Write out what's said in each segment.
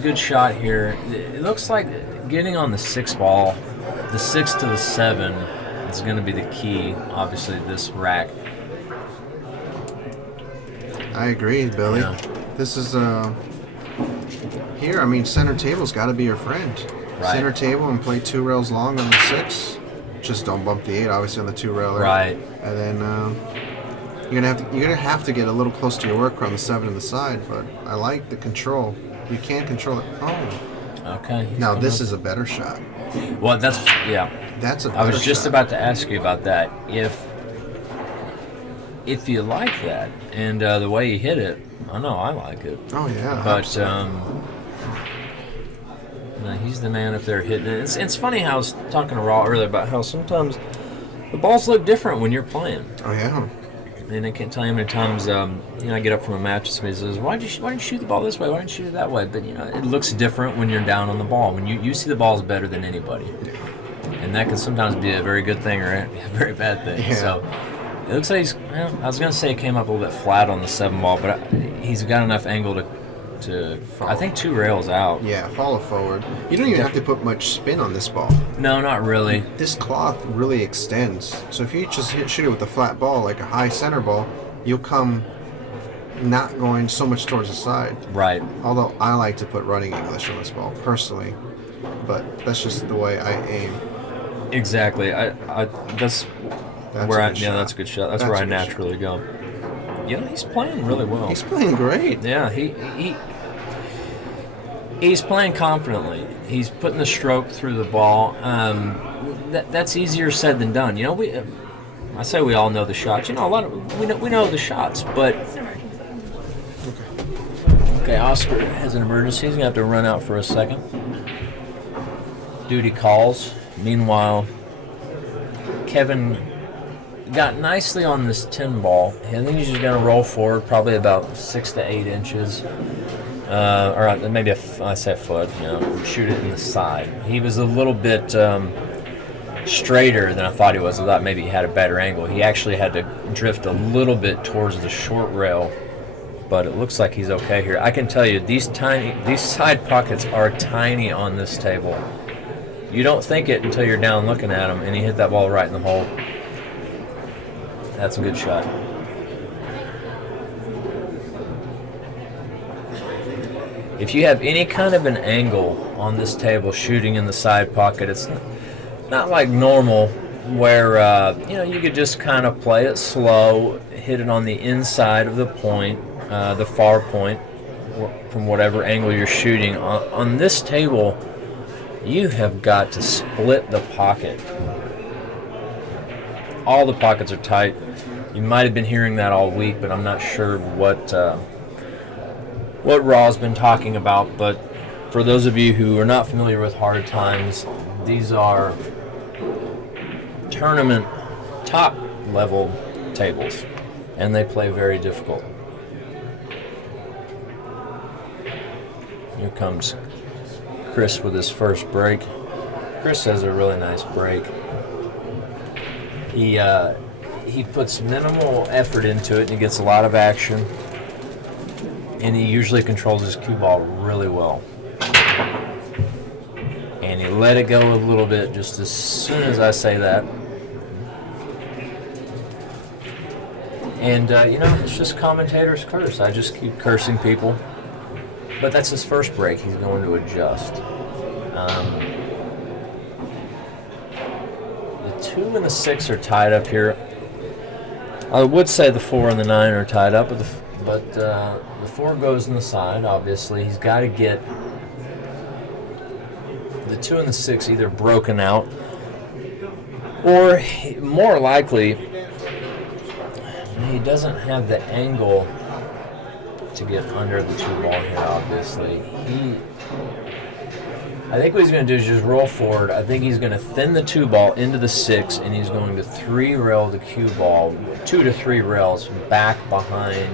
good shot here. It looks like getting on the 6 ball, the 6 to the 7 is going to be the key, obviously, this rack. I agree, Billy. Yeah. This is here. I mean, center table's got to be your friend. Right. Center table and play 2 rails long on the 6. Just don't bump the 8, obviously, on the 2 railer. Right. And then you're gonna have to get a little close to your work on the 7 and the side. But I like the control. You can control it. Oh. Okay. Now this is a better shot. Well, that's That's a better I was just shot. about to ask you about that. If you like that and the way you hit it, I know I like it. Oh yeah. But no, he's the man up there hitting it. It's funny how I was talking to Raw earlier about how sometimes the balls look different when you're playing. Oh yeah. And I can't tell you how many times I get up from a match and somebody says, why didn't you shoot the ball this way? Why didn't you shoot it that way? But it looks different when you're down on the ball. When you see the balls better than anybody. And that can sometimes be a very good thing or a very bad thing. Yeah. So it looks like I was going to say it came up a little bit flat on the 7 ball, but he's got enough angle to I think 2 rails out. Yeah, follow forward. You don't even have to put much spin on this ball. No, not really. This cloth really extends. So if you just shoot it with a flat ball, like a high center ball, you'll come not going so much towards the side. Right. Although I like to put running English on this ball, personally. But that's just the way I aim. Exactly. That's where that's a good shot. That's where I naturally go. He's playing really well. He's playing great. Yeah, he's playing confidently. He's putting the stroke through the ball. That's easier said than done. I say we all know the shots. We know the shots, but okay. Oscar has an emergency. He's gonna have to run out for a second. Duty calls. Meanwhile, Kevin got nicely on this 10 ball. I think he's just going to roll forward probably about 6 to 8 inches. Or maybe I say a foot, shoot it in the side. He was a little bit straighter than I thought he was. I thought maybe he had a better angle. He actually had to drift a little bit towards the short rail, but it looks like he's okay here. I can tell you, these side pockets are tiny on this table. You don't think it until you're down looking at them, and he hit that ball right in the hole. That's a good shot. If you have any kind of an angle on this table shooting in the side pocket, it's not like normal where you could just kind of play it slow, hit it on the inside of the point, the far point, from whatever angle you're shooting. On this table, you have got to split the pocket. All the pockets are tight. You might have been hearing that all week, but I'm not sure what Raw's been talking about. But for those of you who are not familiar with Hard Times, these are tournament top level tables, and they play very difficult. Here comes Chris with his first break. Chris has a really nice break. He puts minimal effort into it and he gets a lot of action, and he usually controls his cue ball really well. And he let it go a little bit just as soon as I say that. And it's just commentator's curse. I just keep cursing people. But that's his first break. He's going to adjust. The 2 and the 6 are tied up here. I would say the 4 and the 9 are tied up, but the 4 goes in the side, obviously. He's got to get the 2 and the 6 either broken out, or more likely, he doesn't have the angle to get under the 2 ball here, obviously. I think what he's going to do is just roll forward. I think he's going to thin the 2 ball into the 6, and he's going to 3 rail the cue ball, 2 to 3 rails back behind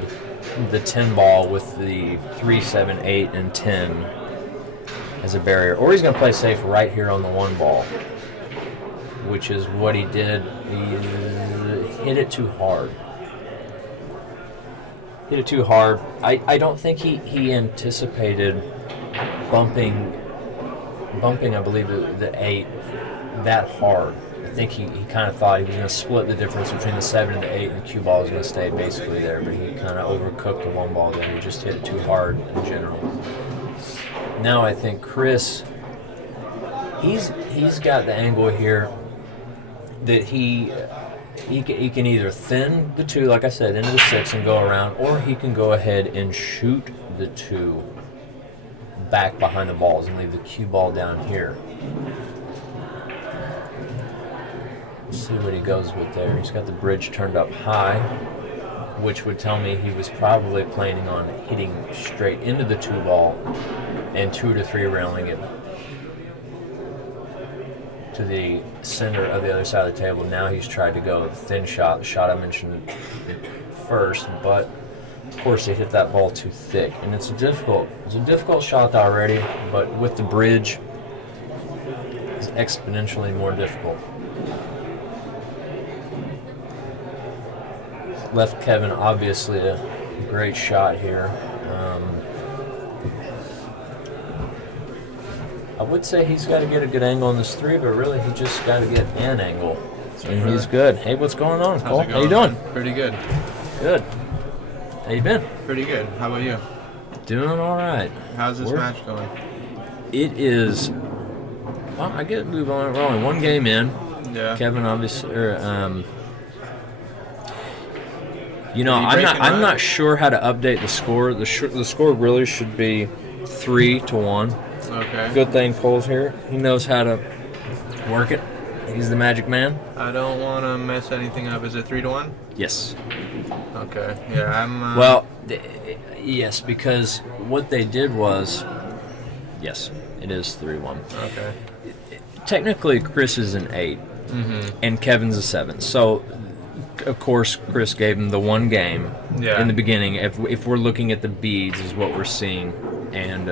the 10 ball with the 3, 7, 8, and 10 as a barrier. Or he's going to play safe right here on the 1 ball, which is what he did. He hit it too hard. I don't think he anticipated bumping, I believe, the 8 that hard. I think he kind of thought he was going to split the difference between the 7 and the 8, and the cue ball was going to stay basically there, but he kind of overcooked the 1 ball there. He just hit it too hard in general. Now I think Chris, he's got the angle here that he can either thin the 2, like I said, into the 6 and go around, or he can go ahead and shoot the 2 back behind the balls and leave the cue ball down here. See what he goes with there. He's got the bridge turned up high, which would tell me he was probably planning on hitting straight into the 2 ball and 2 to 3 railing it to the center of the other side of the table. Now he's tried to go thin shot. The shot I mentioned first, but of course he hit that ball too thick, and it's a difficult shot already, but with the bridge, it's exponentially more difficult. Left Kevin obviously a great shot here. I would say he's got to get a good angle on this 3, but really he just got to get an angle, and he's good. Hey, what's going on, Cole? How you doing? Pretty good. Good. How you been? Pretty good. How about you? Doing all right. How's this match going? It is. Well, I get we're only 1 game in. Yeah. Kevin obviously. I'm not sure how to update the score. The score really should be 3-1. Okay. Good thing Cole's here. He knows how to work it. He's the magic man. I don't want to mess anything up. Is it 3-1? Yes. Okay. Yeah, I'm. Well, yes, because what they did was, yes, it is 3-1. Okay. Technically, Chris is an 8, and Kevin's a 7. So, of course, Chris gave him the 1 game in the beginning. If we're looking at the beads, is what we're seeing, and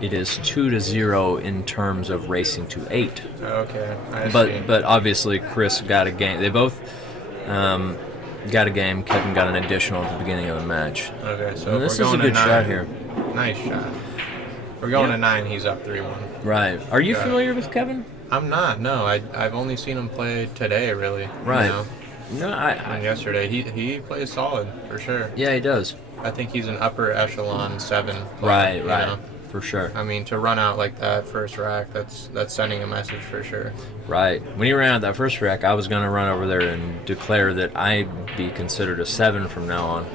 it is 2-0 in terms of racing to 8. Okay, I see. But obviously, Chris got a game. They both got a game. Kevin got an additional at the beginning of the match. Okay, so this is a good shot here. Nice shot. We're going to 9. He's up 3-1. Right. Are you familiar with Kevin? I'm not. No, I've only seen him play today, really. Right. You know? No, And yesterday, he plays solid for sure. Yeah, he does. I think he's an upper echelon 7. Right. You know? For sure. I mean, to run out like that first rack, that's sending a message for sure. Right. When he ran out that first rack, I was going to run over there and declare that I'd be considered a 7 from now on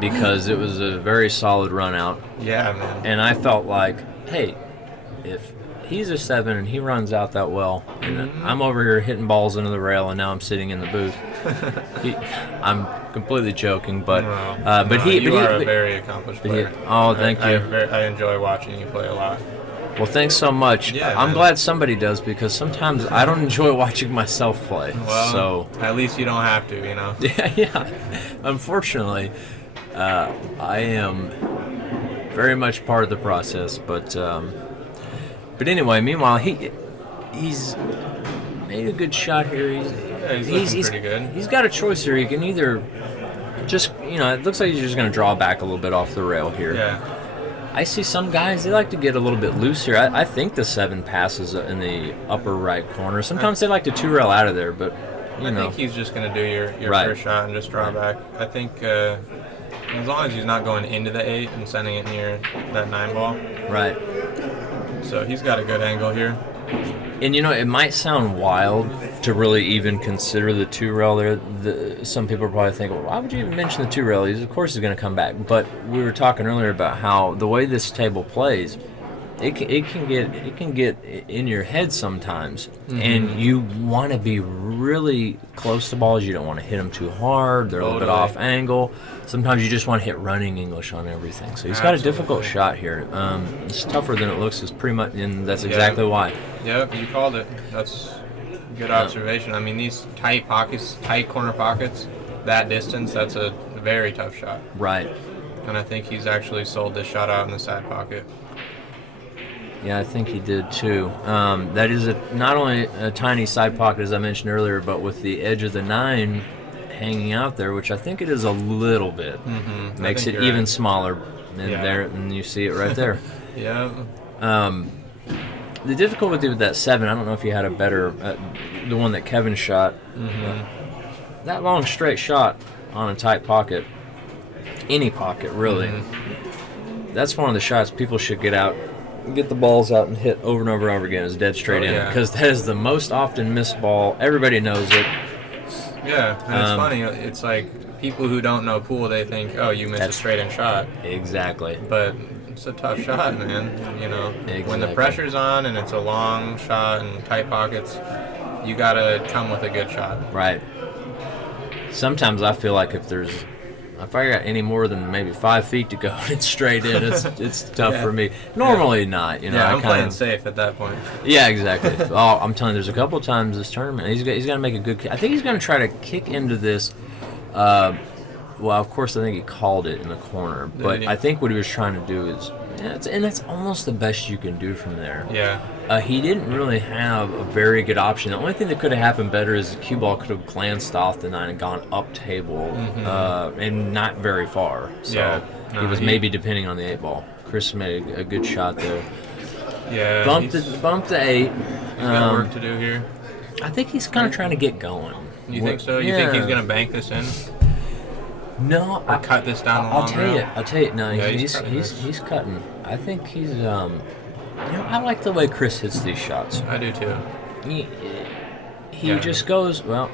because it was a very solid run out. Yeah, man. And I felt like, hey, if he's a 7 and he runs out that well, and I'm over here hitting balls into the rail, and now I'm sitting in the booth. I'm completely joking, but you are a very accomplished player. Thank you. I enjoy watching you play a lot. Well, thanks so much. Yeah, I'm glad somebody does, because sometimes I don't enjoy watching myself play. Well, so at least you don't have to, you know. Yeah. Unfortunately, I am very much part of the process, but anyway. Meanwhile, he's made a good shot here. He's looking pretty good. He's got a choice here. He can either just, it looks like he's just going to draw back a little bit off the rail here. Yeah. I see some guys, they like to get a little bit loose here. I think the 7 passes in the upper right corner. Sometimes they like to 2-rail out of there, but, I think he's just going to do your first shot and just draw back. I think as long as he's not going into the 8 and sending it near that 9 ball. Right. So he's got a good angle here. And it might sound wild to really even consider the 2-rail there. Some people are probably thinking, well, why would you even mention the 2-rail? Of course he's going to come back. But we were talking earlier about how the way this table plays, it can get in your head sometimes, and you want to be really close to balls. You don't want to hit them too hard. They're a little bit off angle. Sometimes you just want to hit running English on everything. So he's got a difficult shot here. It's tougher than it looks. It's pretty much, and that's exactly why. Yep, you called it. That's a good observation. I mean, these tight corner pockets, that distance, that's a very tough shot. Right. And I think he's actually sold this shot out in the side pocket. Yeah, I think he did too. That is not only a tiny side pocket, as I mentioned earlier, but with the edge of the 9 hanging out there, which I think it is a little bit, makes it even smaller. And Yeah. there, and you see it right there. Yeah. The difficulty with that 7, I don't know if you had a better, the one that Kevin shot. That long straight shot on a tight pocket, any pocket really. That's one of the shots people should get out, get the balls out and hit over and over and over again is dead straight in, because that is the most often missed ball. Everybody knows it. Yeah, and it's funny. It's like people who don't know pool, they think, oh, you missed a straight-in shot. Exactly. But it's a tough shot, man. You know, Exactly. when the pressure's on and it's a long shot and tight pockets, you gotta come with a good shot. Right. Sometimes I feel like if I got any more than maybe 5 feet to go and it's straight in, it's tough for me. Normally not, you know. Yeah, I'm playing safe at that point. Yeah, exactly. Oh, I'm telling you, there's a couple of times this tournament, he's going to make a good kick. I think he's going to try to kick into this. Well, of course, I think he called it in the corner. But I think what he was trying to do is, and that's almost the best you can do from there. Yeah. He didn't really have a very good option. The only thing that could have happened better is the cue ball could have glanced off the 9 and gone up table, and not very far. So he was maybe depending on the 8 ball. Chris made a good shot there. Yeah. Bumped the 8. He's got work to do here. I think he's kind of trying to get going. You think so? You think he's going to bank this in? No, Or cut this down the long rail? I'll tell you. No, Yeah, he's cutting. I think he's. I like the way Chris hits these shots. I do too. He just goes well.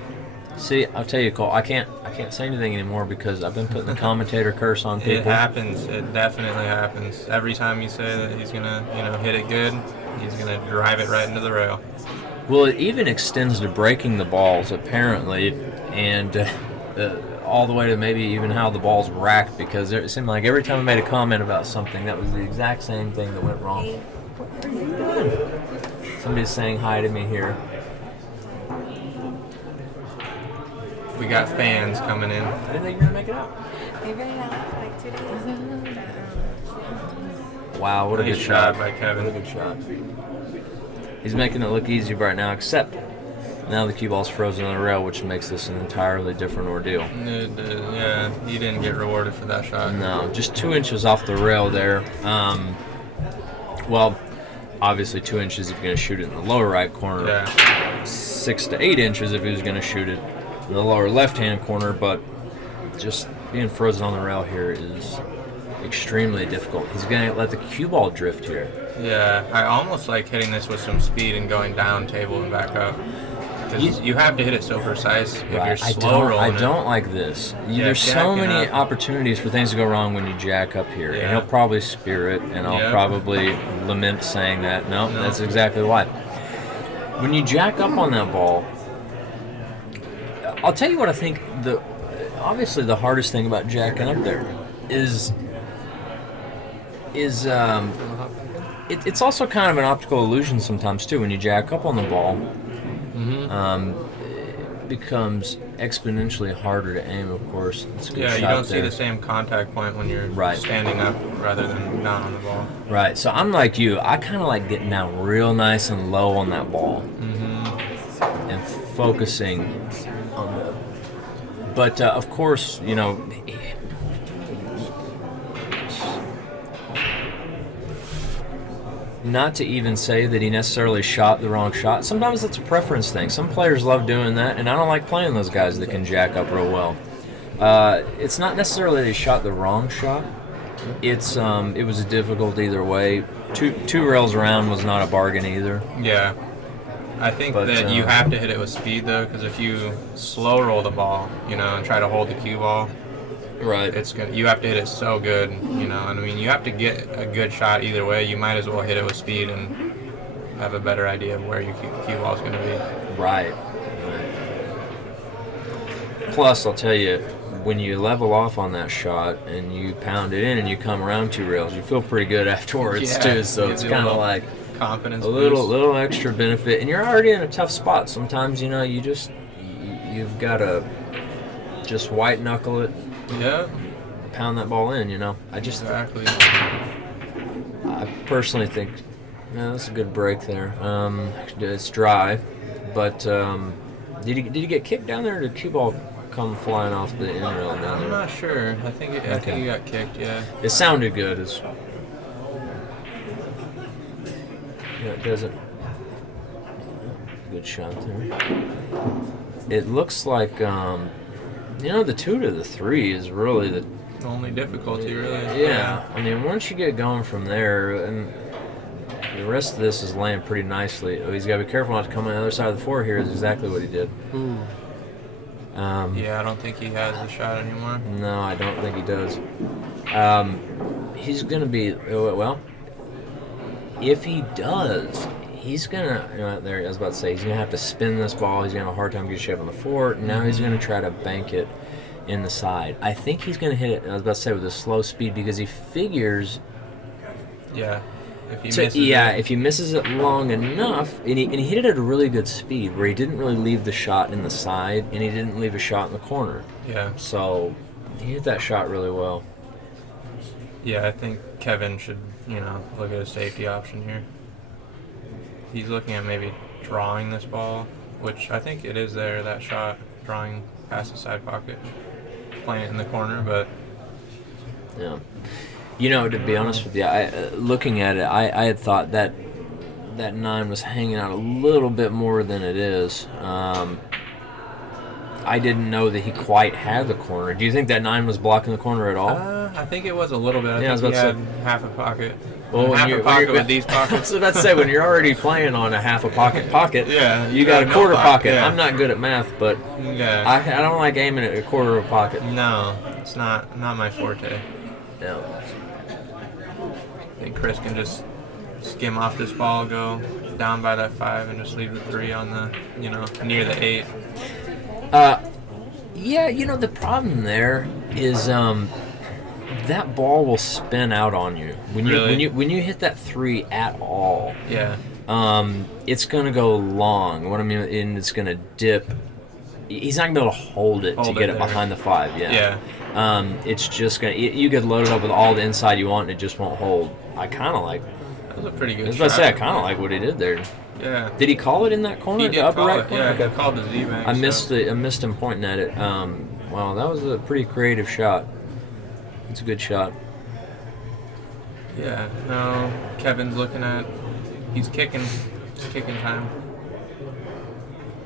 See, I'll tell you, Cole. I can't say anything anymore because I've been putting the commentator curse on people. It happens. It definitely happens. Every time you say that he's gonna, hit it good, he's gonna drive it right into the rail. Well, it even extends to breaking the balls apparently, and. All the way to maybe even how the ball's racked, because it seemed like every time I made a comment about something, that was the exact same thing that went wrong. What are you doing? Somebody's saying hi to me here. We got fans coming in. I didn't think you were going to make it out. Maybe not like 2 days. Wow, what a Nice good shot. by Kevin. What a good shot. He's making it look easy right now, except now the cue ball's frozen on the rail, which makes this an entirely different ordeal. Yeah, he didn't get rewarded for that shot. No, just 2 inches off the rail there. Well, obviously 2 inches if you're going to shoot it in the lower right corner. Yeah. 6 to 8 inches if he was going to shoot it in the lower left-hand corner, but just being frozen on the rail here is extremely difficult. He's going to let the cue ball drift here. Yeah, I almost like hitting this with some speed and going down table and back up. Because you have to hit it so precise if you're slow rolling I don't like this. There's so jacking many up. opportunities for things to go wrong when you jack up here. And Yeah. he'll probably spear it, and I'll probably lament saying that. No, that's exactly why. When you jack up on that ball, I'll tell you what I think obviously the hardest thing about jacking up there is it's also kind of an optical illusion sometimes too. When you jack up on the ball, it becomes exponentially harder to aim. Of course, it's a good shot you don't see there. the same contact point when you're standing up rather than down on the ball. Right. So I'm like you. I kind of like getting down real nice and low on that ball and focusing on the. But of course, not to even say that he necessarily shot the wrong shot. Sometimes it's a preference thing. Some players love doing that, and I don't like playing those guys that can jack up real well. It's not necessarily that he shot the wrong shot. It was a difficult either way. Two rails around was not a bargain either. Yeah. I think that you have to hit it with speed, though, because if you slow roll the ball, and try to hold the cue ball, right, you have to hit it so good, and I mean, you have to get a good shot either way. You might as well hit it with speed and have a better idea of where your cue ball is going to be. Right. Plus, I'll tell you, when you level off on that shot and you pound it in and you come around 2 rails, you feel pretty good afterwards too. So it's kind of like confidence, a little extra benefit, and you're already in a tough spot. Sometimes you've got to just white knuckle it. Yeah. Pound that ball in. Exactly. I personally think that's a good break there. It's dry, but did he get kicked down there, or did the cue ball come flying off the in rail down I'm there? not sure. I think he got kicked. Yeah. It sounded good. Yeah, it doesn't. Good shot there. It looks like, the 2 to the 3 is really the Only difficulty, really. Yeah, I mean, once you get going from there, and the rest of this is laying pretty nicely. He's got to be careful not to come on the other side of the floor here. Is exactly what he did. Ooh. Yeah, I don't think he has the shot anymore. No, I don't think he does. He's going to be, well, if he does, he's going to, there, I was about to say, he's going to have to spin this ball. He's going to have a hard time getting shape on the floor. Now he's going to try to bank it in the side. I think he's going to hit it, I was about to say, with a slow speed because he figures. Yeah. If he misses it long enough, and he hit it at a really good speed where he didn't really leave the shot in the side and he didn't leave a shot in the corner. Yeah. So he hit that shot really well. Yeah, I think Kevin should, look at a safety option here. He's looking at maybe drawing this ball, which I think it is there, that shot, drawing past the side pocket, playing it in the corner, but... Yeah. To be honest with you, looking at it, I had thought that 9 was hanging out a little bit more than it is. I didn't know that he quite had the corner. Do you think that 9 was blocking the corner at all? I think it was a little bit. I I think was he about had half a pocket. Well, half a pocket with these I pockets. was about to say, when you're already playing on a half a pocket, Yeah, you got a quarter pocket. Yeah. I'm not good at math, but Yeah. I don't like aiming at a quarter of a pocket. No, it's not my forte. No. I think Chris can just skim off this ball, go down by that 5, and just leave the 3 on the, near the 8. Yeah, the problem there is that ball will spin out on you when you hit that 3 at all. Yeah. It's gonna go long. What I mean, and it's gonna dip. He's not gonna be able to hold it to get it behind the 5. Yeah. It's just gonna. You get loaded up with all the inside you want, and it just won't hold. I kind of like. That was a pretty good I was shot. about to say, I kind of like what he did there. Yeah. Did he call it in that corner? He the did upper call right it. corner? Yeah, Okay. he called the Z-Bank. I missed him pointing at it. Wow, that was a pretty creative shot. It's a good shot. Yeah. No, Kevin's looking at. He's kicking. It's kicking time.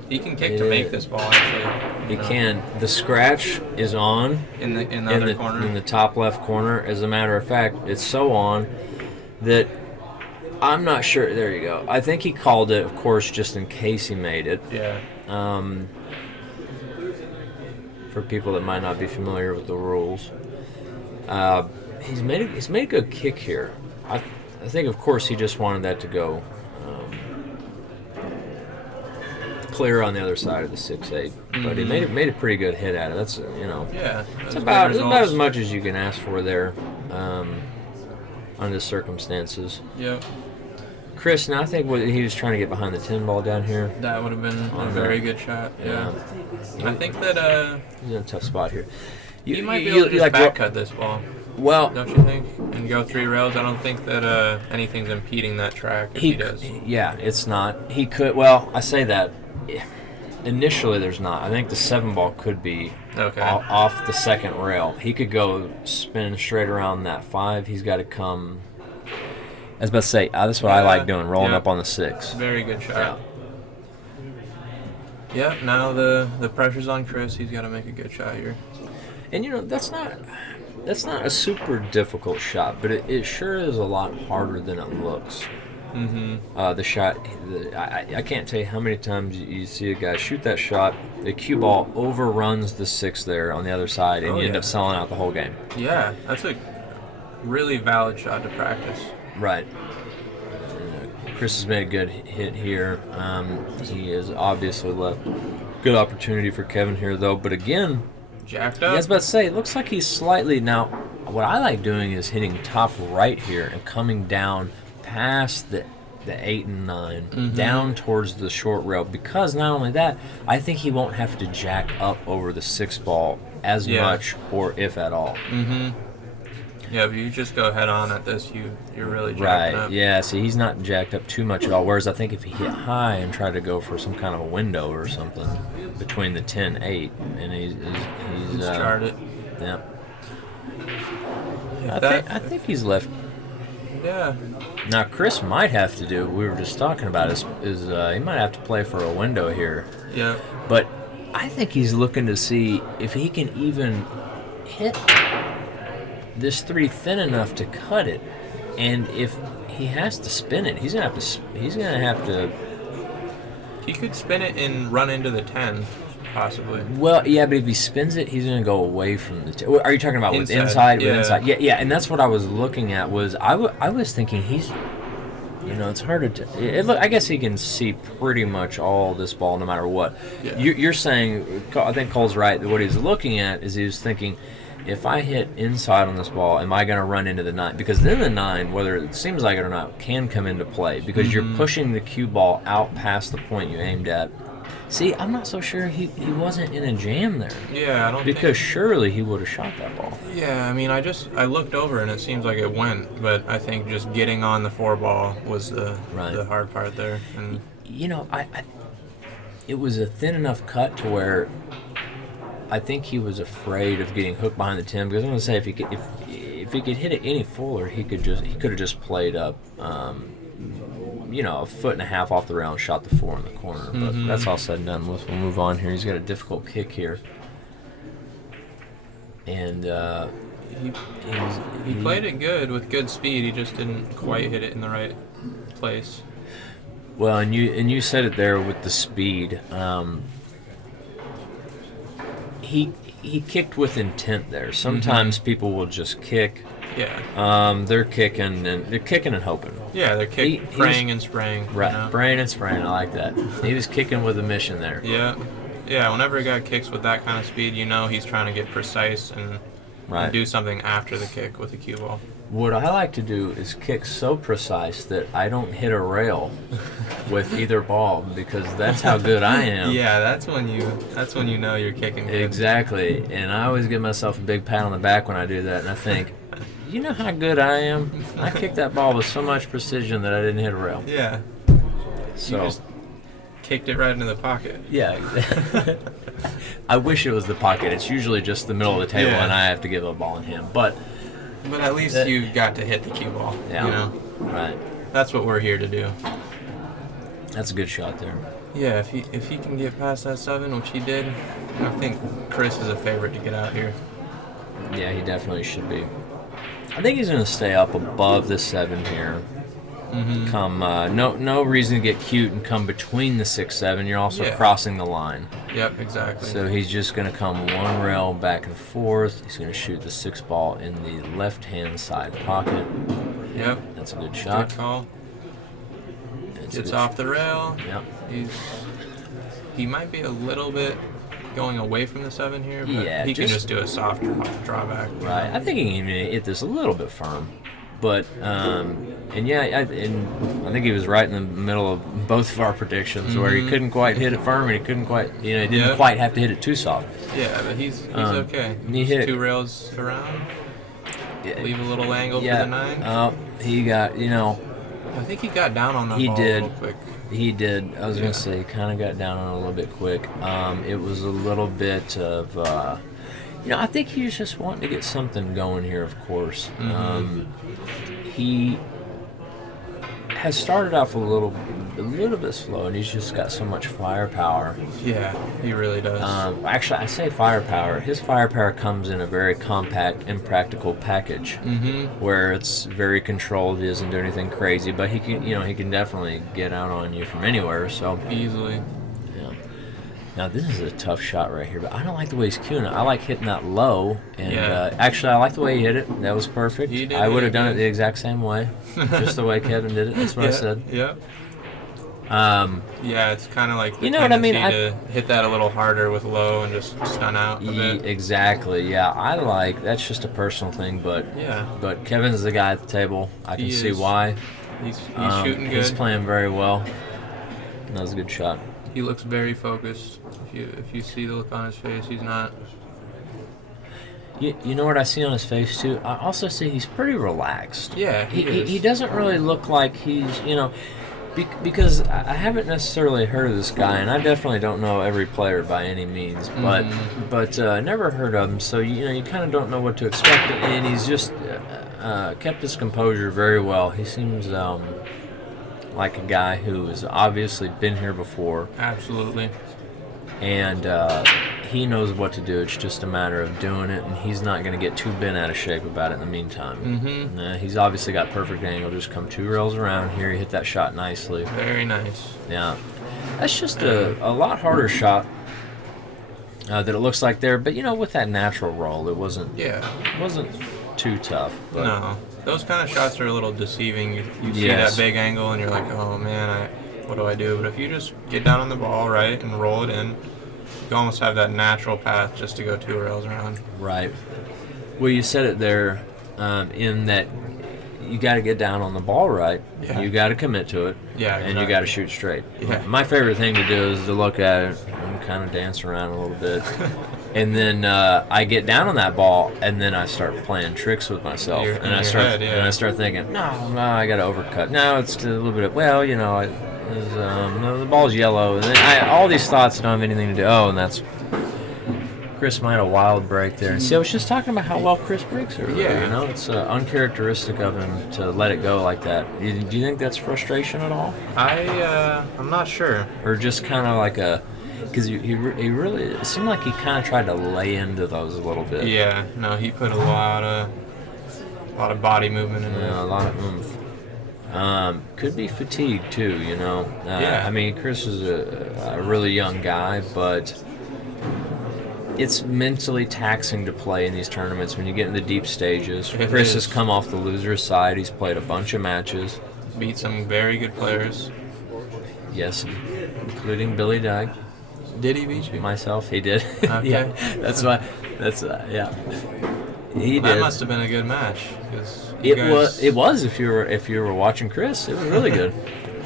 He can kick to make this ball, actually. He can. The scratch is on In the other corner. in the top left corner. As a matter of fact, it's so on that I'm not sure. There you go. I think he called it, of course, just in case he made it. Yeah. For people that might not be familiar with the rules, he's made a good kick here. I think, of course, he just wanted that to go clear on the the other side of the 6-8, but he made a pretty good hit at it. That's Yeah. it's about as much as you can ask for there under the circumstances. Yep. Chris, now I think what he was trying to get behind the 10 ball down here. That would have been a very good shot. Yeah. I think that He's in a tough spot here. you might be able to just back cut this ball. Well, Don't you think? And go 3 rails. I don't think that anything's impeding that track if he does. Yeah, it's not. He could. Well, I say that. Initially, there's not. I think the 7 ball could be off the second rail. He could go spin straight around that 5. He's got to come. I was about to say, that's what I like doing, rolling up on the 6. Very good shot. Yeah. Now the pressure's on Chris. He's got to make a good shot here. And that's not a super difficult shot, but it sure is a lot harder than it looks. Mm-hmm. The shot, I can't tell you how many times you see a guy shoot that shot, the cue ball overruns the 6 there on the other side, and you end up selling out the whole game. Yeah, that's a really valid shot to practice. Right. Chris has made a good hit here. He has obviously left good opportunity for Kevin here, though. But again, jacked up. I was about to say, it looks like he's slightly now. What I like doing is hitting top right here and coming down past the 8 and 9 down towards the short rail, because not only that, I think he won't have to jack up over the 6 ball as much, or if at all. Yeah, if you just go head on at this, you're really jacking Right. up. Yeah. See, he's not jacked up too much at all. Whereas I think if he hit high and tried to go for some kind of a window or something between the 10-8, and he's Chart it. Yeah. If I think he's left. Yeah. Now Chris might have to do what we were just talking about is he might have to play for a window here. Yeah. But I think he's looking to see if he can even hit this 3 thin enough to cut it, and if he has to spin it, he's gonna have to. He could spin it and run into the 10, possibly. Well, yeah, but if he spins it, he's gonna go away from the. Are you talking about with Inside, inside? With inside? Yeah, and that's what I was looking at. I was thinking he's. It's hard to. I guess he can see pretty much all this ball, no matter what. Yeah. You're saying. I think Cole's right. That what he's looking at is he was thinking, if I hit inside on this ball, am I going to run into the 9? Because then the 9, whether it seems like it or not, can come into play because you're pushing the cue ball out past the point you aimed at. See, I'm not so sure he wasn't in a jam there. Yeah, I don't Because surely he would have shot that ball. Yeah, I mean, I looked over and it seems like it went, but I think just getting on the 4 ball was the hard part there. And it was a thin enough cut to where I think he was afraid of getting hooked behind the 10 because I'm going to say if he could hit it any fuller, he could have just played up. A foot and a half off the rail and shot the 4 in the corner. But that's all said and done. We'll move on here. He's got a difficult kick here. And he played it good with good speed. He just didn't quite hit it in the right place. Well, and you said it there with the speed. He kicked with intent there. Sometimes people will just kick. Yeah. They're kicking and hoping. Yeah, they're praying and spraying. Right, praying and spraying. I like that. He was kicking with a mission there. Yeah. Yeah, whenever a guy kicks with that kind of speed, he's trying to get precise and do something after the kick with the cue ball. What I like to do is kick so precise that I don't hit a rail with either ball because that's how good I am. Yeah, that's when you know you're kicking good. Exactly, and I always give myself a big pat on the back when I do that, and I think, you know how good I am? I kicked that ball with so much precision that I didn't hit a rail. Yeah. So. You just kicked it right into the pocket. Yeah. I wish it was the pocket. It's usually just the middle of the table, and I have to give a ball in him. But at least you got to hit the cue ball. Yeah. Right. That's what we're here to do. That's a good shot there. Yeah, if he can get past that 7, which he did, I think Chris is a favorite to get out here. Yeah, he definitely should be. I think he's going to stay up above the 7 here. Come, no reason to get cute and come between the 6-7. You're also crossing the line. Yep, exactly. So he's just going to come one rail back and forth. He's going to shoot the 6 ball in the left-hand side pocket. Yep. That's a good shot. Good call. Gets off the rail. Yep. He might be a little bit going away from the 7 here, but he can just do a soft drawback. Right. I think he can even hit this a little bit firm. But, I think he was right in the middle of both of our predictions where he couldn't quite hit it firm and he couldn't quite, he didn't quite have to hit it too soft. Yeah, but he's okay. He hit 2 rails around. Yeah. Leave a little angle for the 9. Oh, he got, I think he got down on that ball a little quick. He did. I was going to say, he kind of got down on it a little bit quick. It was a little bit of, I think he was just wanting to get something going here, of course. He has started off a little bit slow, and he's just got so much firepower. Yeah, he really does. Actually, I say firepower. His firepower comes in a very compact, impractical package, where it's very controlled. He doesn't do anything crazy, but he can definitely get out on you from anywhere. So easily. Yeah. Now this is a tough shot right here, but I don't like the way he's cueing it. I like hitting that low, and actually I like the way he hit it. That was perfect. I would have done it the exact same way, just the way Kevin did it. That's what I said. Yeah. It's kind of like the what I mean? To hit that a little harder with low and just stun out a bit. Exactly. Yeah, that's just a personal thing, but But Kevin's the guy at the table. I can see why. He's shooting good. He's playing very well. That was a good shot. He looks very focused. If you see the look on his face, he's not. You know what I see on his face too? I also see he's pretty relaxed. Yeah, He doesn't really look like he's, because I haven't necessarily heard of this guy, and I definitely don't know every player by any means, but never heard of him, so you kind of don't know what to expect, and he's just kept his composure very well. He seems like a guy who has obviously been here before, Absolutely. and he knows what to do. It's just a matter of doing it, and he's not going to get too bent out of shape about it in the meantime. He's obviously got perfect angle. Just come 2 rails around here. He hit that shot nicely. Very nice. Yeah. That's just a lot harder shot that it looks like there. But, with that natural roll, it wasn't too tough. But. No. Those kind of shots are a little deceiving. You see that big angle, and you're like, oh, man, what do I do? But if you just get down on the ball, right, and roll it in, you almost have that natural path just to go 2 rails around. Right. Well, you said it there in that you got to get down on the ball right. Yeah. You got to commit to it. Yeah, And you exactly. got to shoot straight. Yeah. My favorite thing to do is to look at it and kind of dance around a little bit. And then I get down on that ball, and then I start playing tricks with myself. And I start thinking, no, I got to overcut. No, it's a little bit of, the ball's yellow. And then all these thoughts don't have anything to do. Oh, and that's Chris might have a wild break there. And see, I was just talking about how well Chris breaks earlier. Yeah. It's uncharacteristic of him to let it go like that. Do you think that's frustration at all? I'm not sure. Or just kind of like because he really, it seemed like he kind of tried to lay into those a little bit. Yeah, no, he put a lot of body movement in there. A lot of oomph. Could be fatigue too, Yeah. I mean, Chris is a really young guy, but it's mentally taxing to play in these tournaments when you get in the deep stages. It Chris is. has come off the loser's side. He's played a bunch of matches. Beat some very good players. Yes, including Billy Dyke. Did he beat you? Myself, he did. Okay. Yeah, that's why. Yeah. He did. That must have been a good match. 'Cause you It guys- was if you were watching Chris. It was really good.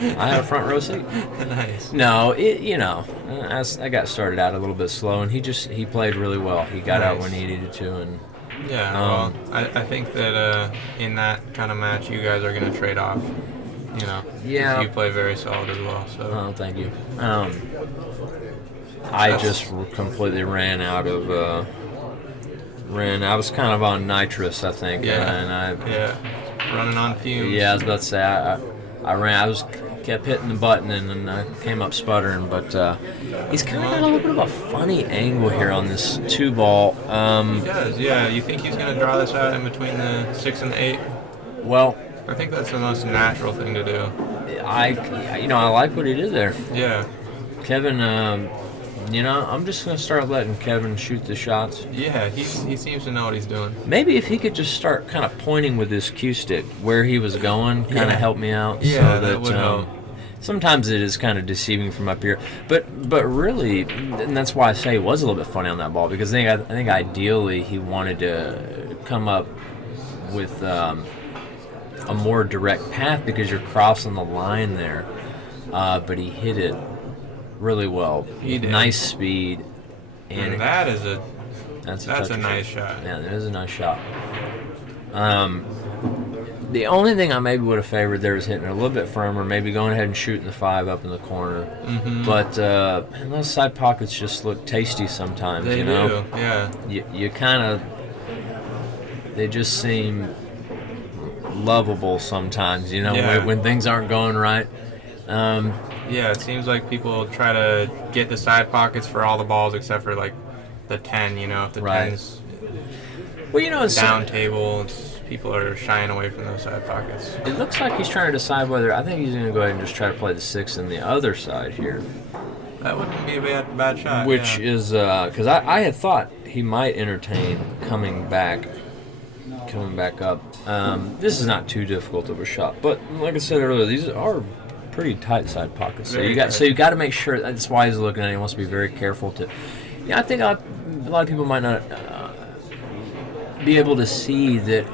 I had a front row seat. Nice. No, I got started out a little bit slow, and he played really well. He got out Nice. when he needed to, and Yeah, well, I think that in that kind of match, you guys are going to trade off. 'Cause Yeah. you play very solid as well. So oh, thank you. I just completely ran out of. I was kind of on nitrous, I think. yeah, running on fumes. Yeah, I was about to say I ran. Kept hitting the button and then I came up sputtering. But he's kind of got a little bit of a funny angle here on this 2-ball. He does. Yeah, you think he's going to draw this out in between the 6 and the 8? Well, I think that's the most natural thing to do. I like what he did there. Yeah. Kevin, I'm just going to start letting Kevin shoot the shots. Yeah, he seems to know what he's doing. Maybe if he could just start kind of pointing with his cue stick where he was going, kind of help me out. Yeah, so that would help. Sometimes it is kind of deceiving from up here, but really, and that's why I say it was a little bit funny on that ball, because I think ideally he wanted to come up with a more direct path because you're crossing the line there, but he hit it really well. He did. Nice speed, And that is that's a nice shot. Yeah, that is a nice shot. The only thing I maybe would have favored there was hitting it a little bit firmer, maybe going ahead and shooting the 5 up in the corner. Mm-hmm. But man, those side pockets just look tasty sometimes. They do, yeah. You kind of, they just seem lovable sometimes. Yeah. When things aren't going right. Yeah, it seems like people try to get the side pockets for all the balls except for like the 10. If the Right. 10's Well, it's down table, people are shying away from those side pockets. It looks like he's trying to decide whether. I think he's going to go ahead and just try to play the 6 in the other side here, That wouldn't be a bad shot. which yeah. is because I had thought he might entertain coming back up. This is not too difficult of a shot, but like I said earlier, these are pretty tight side pockets. So Very you got tight. to make sure. That's why he's looking at it. He wants to be very careful to. Yeah, I think a lot of people might not be able to see that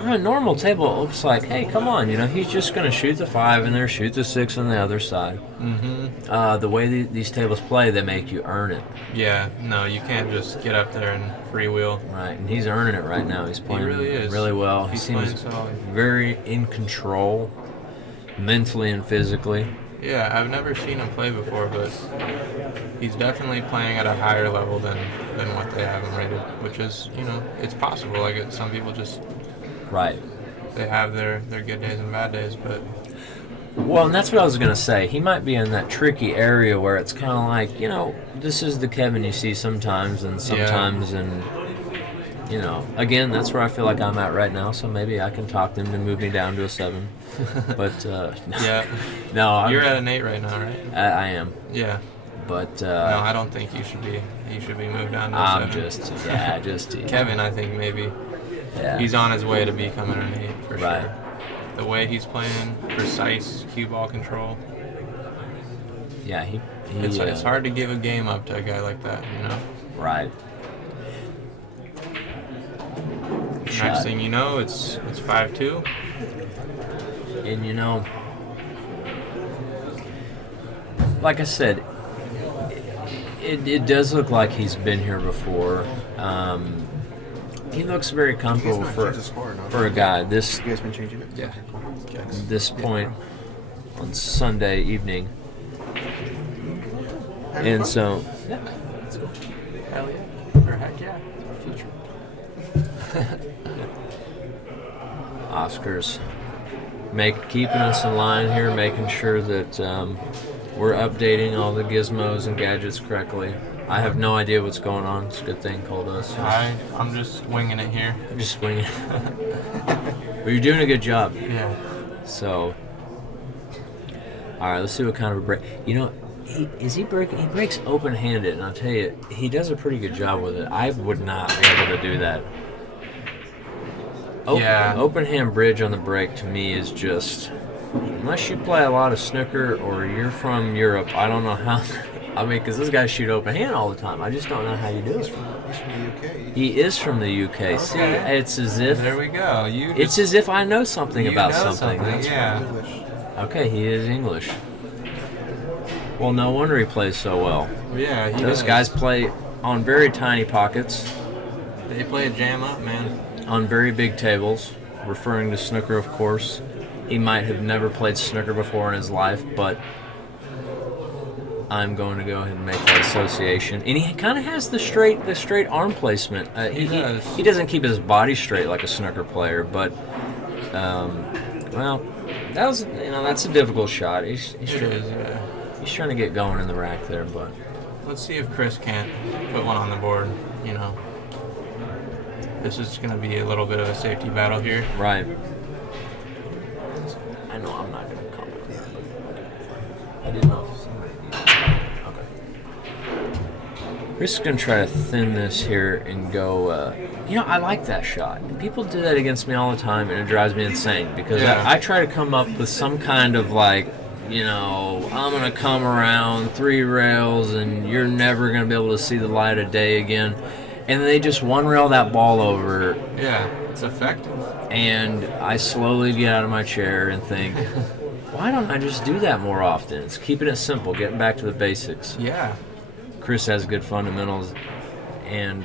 on a normal table, it looks like, hey, come on, he's just going to shoot the 5 in there, shoot the 6 on the other side. Mm-hmm. The way these tables play, they make you earn it. Yeah, no, you can't just get up there and freewheel. Right, and he's earning it right now. He's playing really is. really well. He's he seems playing solid. very in control, mentally and physically. Yeah, I've never seen him play before, but he's definitely playing at a higher level than what they have him rated, which is, it's possible. Like, some people just, Right. they have their good days and bad days, but... Well, and that's what I was going to say. He might be in that tricky area where it's kind of like, this is the Kevin you see sometimes, and sometimes, and, again, that's where I feel like I'm at right now, so maybe I can talk them to move me down to a 7. But, Yeah. no. You're at an 8 right now, right? I am. Yeah. But, No, I don't think you should be moved down to a 7. just Kevin, I think maybe yeah. he's on his way to becoming an 8 for Right. sure. The way he's playing, precise cue ball control. Yeah, It's hard to give a game up to a guy like that, Right. Next thing you know, it's 5-2. And like I said, it does look like he's been here before. He looks very comfortable for a guy this You guys been changing it? Yeah. this point on Sunday evening. Having And fun? so Yeah, let's go. Hell yeah. Or heck yeah. Future. Oscar's keeping us in line here, making sure that we're updating all the gizmos and gadgets correctly. I have no idea what's going on. It's a good thing he called us. I'm just winging it here. I'm just swinging. But you're doing a good job. Yeah. So, all right, let's see what kind of a break. He breaks open-handed, and I'll tell you, he does a pretty good job with it. I would not be able to do that. Open hand bridge on the break to me is just, unless you play a lot of snooker or you're from Europe, I don't know how. Because those guys shoot open hand all the time. I just don't know how you do it. He's from the UK. He is from the UK. Okay. See, it's as if There we go. it's as if I know something you about know something. Yeah. English. Okay, he is English. Well, no wonder he plays so well. Yeah, he Those does. guys play on very tiny pockets, They play a jam up, man. on very big tables, referring to snooker, of course. He might have never played snooker before in his life, but I'm going to go ahead and make that association. And he kind of has the straight arm placement. He does. He doesn't keep his body straight like a snooker player, but well, that's a difficult shot. He's trying to get going in the rack there, but Let's see if Chris can't put one on the board. This is going to be a little bit of a safety battle here. right. I know I'm not going to comment. I didn't know. Okay. Chris is going to try to thin this here and go. I like that shot. People do that against me all the time, and it drives me insane because I try to come up with some kind of I'm going to come around 3 rails and you're never going to be able to see the light of day again. And they just one rail that ball over. Yeah, it's effective. And I slowly get out of my chair and think, why don't I just do that more often? It's keeping it simple, getting back to the basics. Yeah. Chris has good fundamentals, and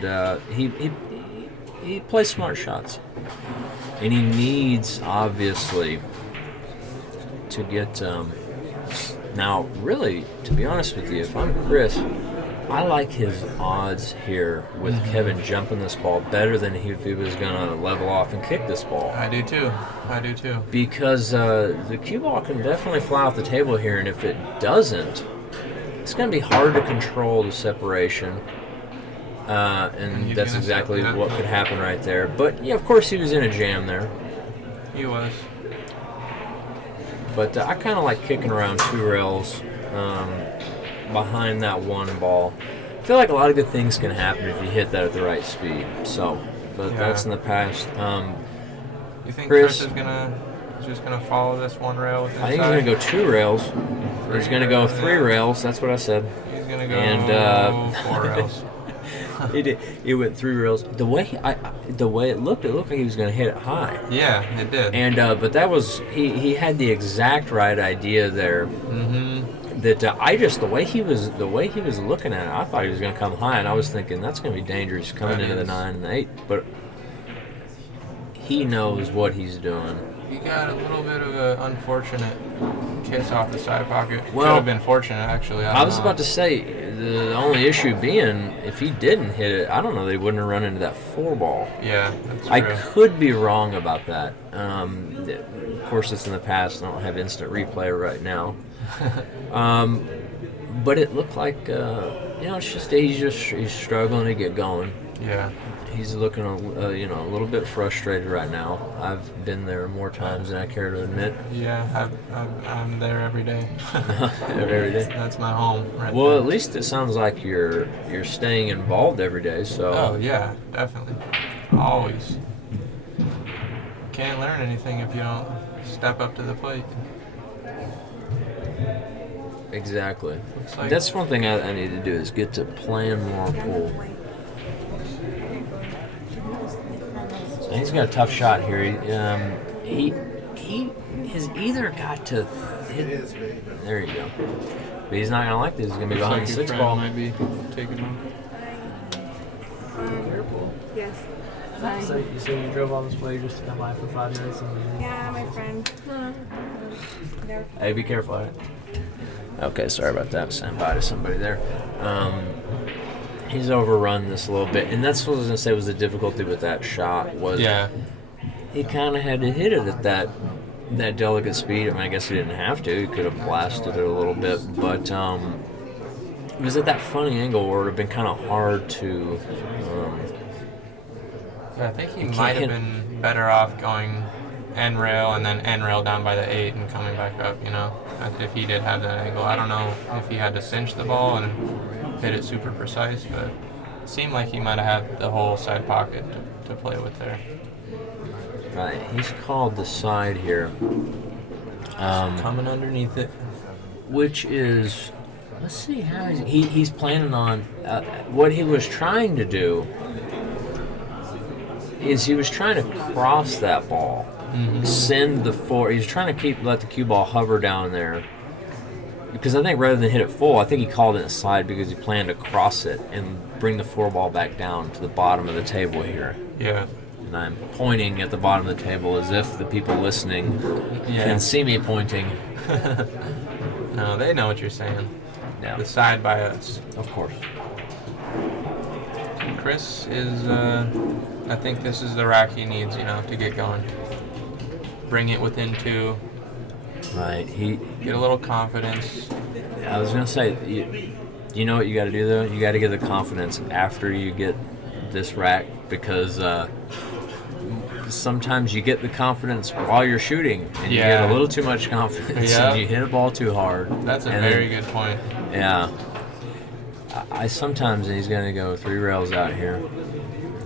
he plays smart shots. And he needs, obviously, to get... now, really, to be honest with you, if I'm Chris, I like his odds here with Kevin jumping this ball better than if he was going to level off and kick this ball. I do too. Because the cue ball can definitely fly off the table here, and if it doesn't, it's going to be hard to control the separation. And that's exactly what could happen right there. But, yeah, of course he was in a jam there. He was. But I kind of like kicking around 2 rails behind that one ball. I feel like a lot of good things can happen if you hit that at the right speed. So, but that's in the past. You think Chris is just gonna follow this 1 rail with I think he's going to go 2 rails. He's going to go 3 rails. That's what I said. He's gonna go And 4 rails. It went 3 rails. The way it looked like he was going to hit it high. Yeah, it did. And but that was he had the exact right idea there. Mm-hmm. That the way he was looking at it, I thought he was going to come high, and I was thinking that's going to be dangerous coming into the 9 and the 8. But he knows what he's doing. He got a little bit of an unfortunate kiss off the side pocket. Well, could have been fortunate, actually. I was about to say, the only issue being, if he didn't hit it, I don't know, they wouldn't have run into that 4 ball. Yeah, that's true. I could be wrong about that. Of course, it's in the past. I don't have instant replay right now. But it looked like, it's just he's struggling to get going. Yeah. He's looking, a little bit frustrated right now. I've been there more times than I care to admit. Yeah, I'm there every day. Every day. That's my home. Right Well, there. at least it sounds like you're staying involved every day. So. Oh yeah, definitely. Always. Can't learn anything if you don't step up to the plate. Exactly. Like, That's one thing I need to do is get to playing more pool. So he's got a tough shot here. He has either got to hit. There you go. But he's not gonna like this. He's gonna be looks behind like the your 6 friend ball. might be taking off. Yes. So you said you drove all this way just to come by for 5 minutes? Yeah, my friend. Hey, be careful. All right? Okay, sorry about that. Saying bye to somebody there. He's overrun this a little bit, and that's what I was gonna say was the difficulty with that shot was. Yeah. He kind of had to hit it at that delicate speed. I mean, I guess he didn't have to. He could have blasted it a little bit, but it was at that funny angle where it would have been kind of hard to. Yeah, I think he You might have can't- been better off going end rail and then end rail down by the 8 and coming back up, if he did have that angle. I don't know if he had to cinch the ball and hit it super precise, but it seemed like he might have had the whole side pocket to play with there. Right, he's called the side here, Coming underneath it. which is. Let's see how he's planning on. What he was trying to do is he was trying to cross that ball. Send the 4. He's trying to let the cue ball hover down there. Because I think rather than hit it full, I think he called it inside because he planned to cross it and bring the 4 ball back down to the bottom of the table here. Yeah. And I'm pointing at the bottom of the table as if the people listening can see me pointing. No, they know what you're saying. Yeah, The side by us. of course. Chris is, I think this is the rack he needs, to get going. Bring it within 2. Right. Get a little confidence. I was gonna say, you know what you got to do though? You got to get the confidence after you get this rack because sometimes you get the confidence while you're shooting and you get a little too much confidence and you hit a ball too hard. That's a very good point. Yeah. I sometimes he's gonna go 3 rails out here.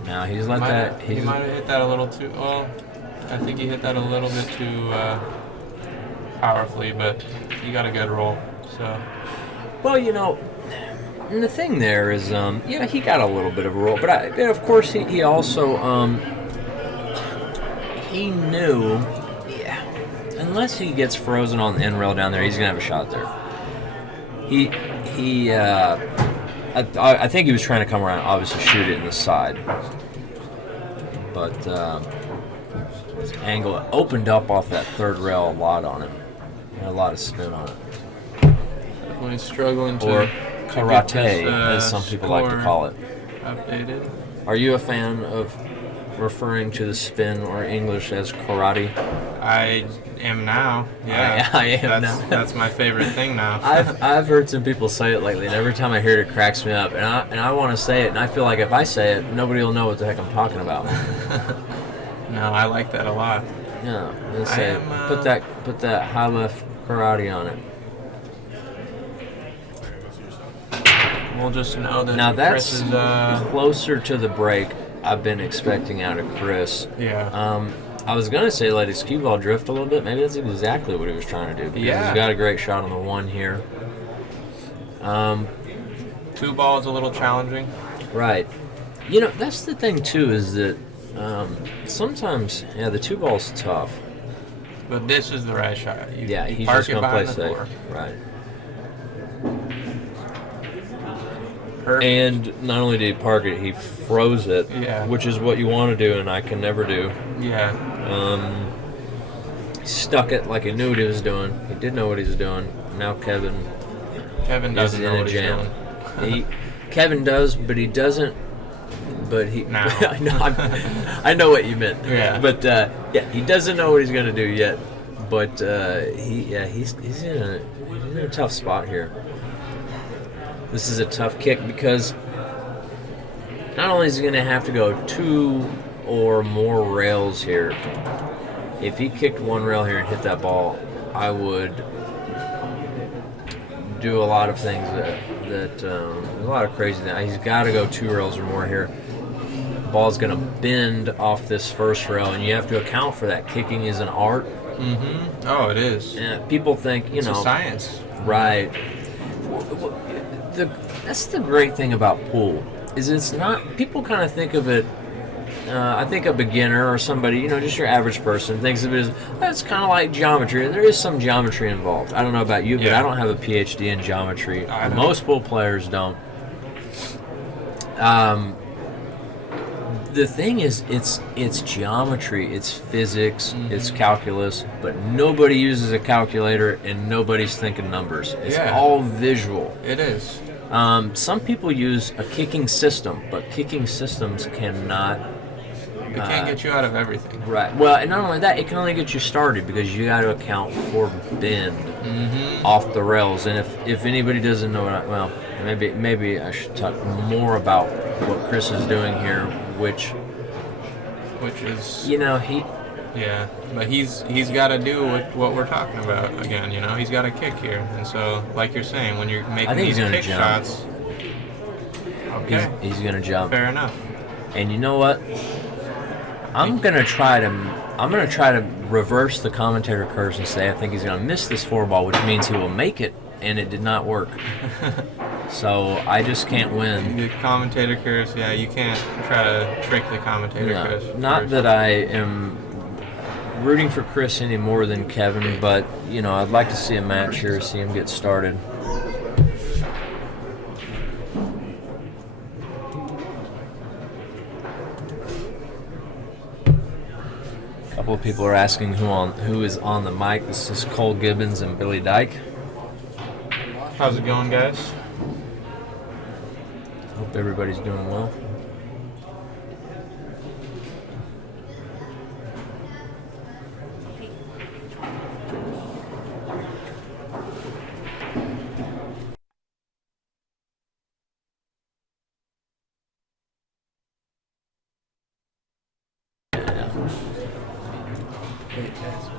Now he's let that. He might have hit that a little too. Well, I think he hit that a little bit too powerfully, but he got a good roll. So. Well, and the thing there is, he got a little bit of a roll, but of course he also he knew, unless he gets frozen on the end rail down there, he's gonna have a shot there. I think he was trying to come around, obviously shoot it in the side, but his angle opened up off that 3rd rail a lot on him, a lot of spin on it. Definitely struggling to. Or karate, to get this, as some people like to score call it. Updated. Are you a fan of referring to the spin or English as karate? I am now. Yeah, I am now. That's my favorite thing now. I've heard some people say it lately, and every time I hear it, it cracks me up. And I want to say it, and I feel like if I say it, nobody will know what the heck I'm talking about. No, I like that a lot. Yeah, they say put that high left karate on it. We'll just know that Now Chris that's is. Closer to the break I've been expecting out of Chris. Yeah. I was going to say let his cue ball drift a little bit. Maybe that's exactly what he was trying to do. Because he's got a great shot on the 1 here. 2 balls a little challenging. Right. You know, that's the thing too, is that sometimes, the 2-ball's tough. But this is the right shot. You He's park just it gonna play behind the safe. four. Right. Perfect. And not only did he park it, he froze it, Yeah. which is what you want to do, and I can never do. Yeah. He stuck it like he knew what he was doing. He did know what he was doing. Now Kevin Kevin is doesn't in know a what he's jam. doing. Kevin does, but he doesn't. But he. No. I know what you meant. Yeah. But he doesn't know what he's gonna do yet. But he's in a tough spot here. This is a tough kick because not only is he gonna have to go 2 or more rails here. If he kicked 1 rail here and hit that ball, I would do a lot of things that a lot of crazy things. He's got to go 2 rails or more here. Ball's going to bend off this first rail, and you have to account for that. Kicking is an art. Mm-hmm. Oh, it is. And people think, It's a science. Right. That's the great thing about pool, is it's not, people kind of think of it, I think a beginner or somebody, just your average person thinks of it as, that's kind of like geometry. There is some geometry involved. I don't know about you, but I don't have a PhD in geometry. Most pool players don't. The thing is, it's geometry, it's physics, it's calculus, but nobody uses a calculator and nobody's thinking numbers. It's all visual. It is. Some people use a kicking system, but kicking systems cannot. It can't get you out of everything. Right. Well, and not only that, it can only get you started because you got to account for bend off the rails. And if anybody doesn't know maybe I should talk more about what Chris is doing here, which is he. Yeah, but he's got to do what we're talking about again. He's got to kick here, and so like you're saying, when you're making these kick shots, okay, he's gonna jump. Fair enough. And you know what? I'm gonna try to reverse the commentator curse and say I think he's gonna miss this 4-ball, which means he will make it, and it did not work. So I just can't win. The commentator curse, you can't try to trick the commentator curse. Not that I am rooting for Chris any more than Kevin, but I'd like to see a match here, see him get started. A couple of people are asking who is on the mic. This is Cole Gibbons and Billy Dyke. How's it going, guys? Hope everybody's doing well.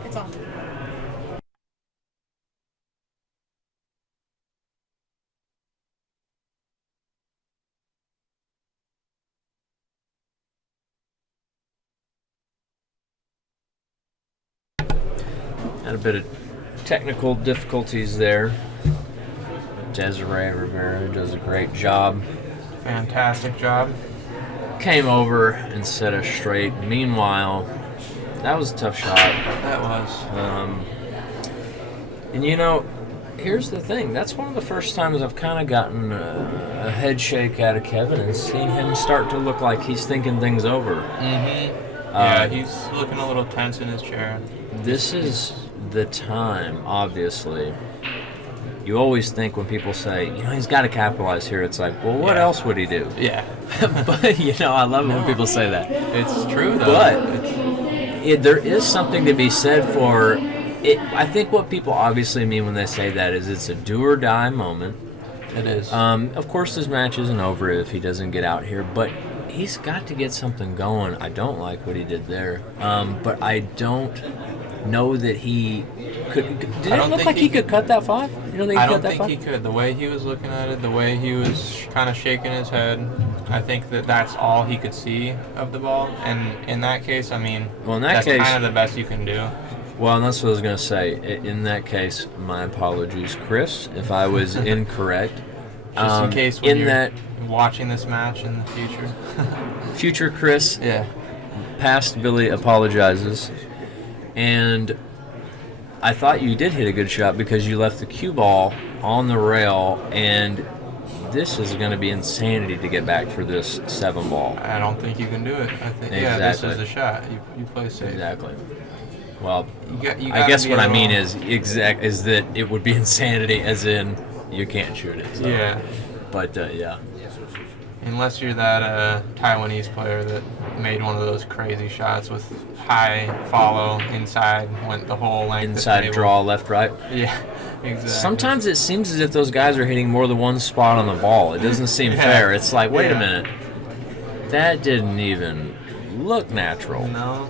It's on. Had a bit of technical difficulties there. Desiree Rivera does a great job. Fantastic job. Came over and set us straight. Meanwhile, that was a tough shot. That was. And here's the thing. That's one of the first times I've kind of gotten a head shake out of Kevin and seen him start to look like he's thinking things over. Mm-hmm. He's looking a little tense in his chair. This is the time, obviously. You always think when people say, he's got to capitalize here, it's like, well, what else would he do? Yeah. But, I love it when people say that. It's true, though. But there is something to be said for it. I think what people obviously mean when they say that is it's a do or die moment. It is. Of course, this match isn't over if he doesn't get out here, but he's got to get something going. I don't like what he did there. But I don't know that he could. Did it look like he could cut that 5? You don't think he I could don't cut that think 5? he could. The way he was looking at it, the way he was kind of shaking his head, I think that's all he could see of the ball. And in that case, that's kind of the best you can do. Well, and that's what I was going to say. In that case, my apologies, Chris, if I was incorrect. Just in case when in you're that watching this match in the future. future Chris, Yeah. past Billy apologizes, and I thought you did hit a good shot because you left the cue ball on the rail, and this is going to be insanity to get back for this 7 ball. I don't think you can do it. I think Exactly. yeah, this is the shot. You play safe. Exactly. Well, You I gotta guess be what a I mean little- is that it would be insanity, as in you can't shoot it. So. Yeah. But yeah. Unless you're that Taiwanese player that made one of those crazy shots with high follow inside, went the whole length. of the Inside table. draw, left, right. Yeah, exactly. Sometimes it seems as if those guys are hitting more than one spot on the ball. It doesn't seem Yeah. fair. It's like, wait a Yeah. minute. That didn't even look natural. No,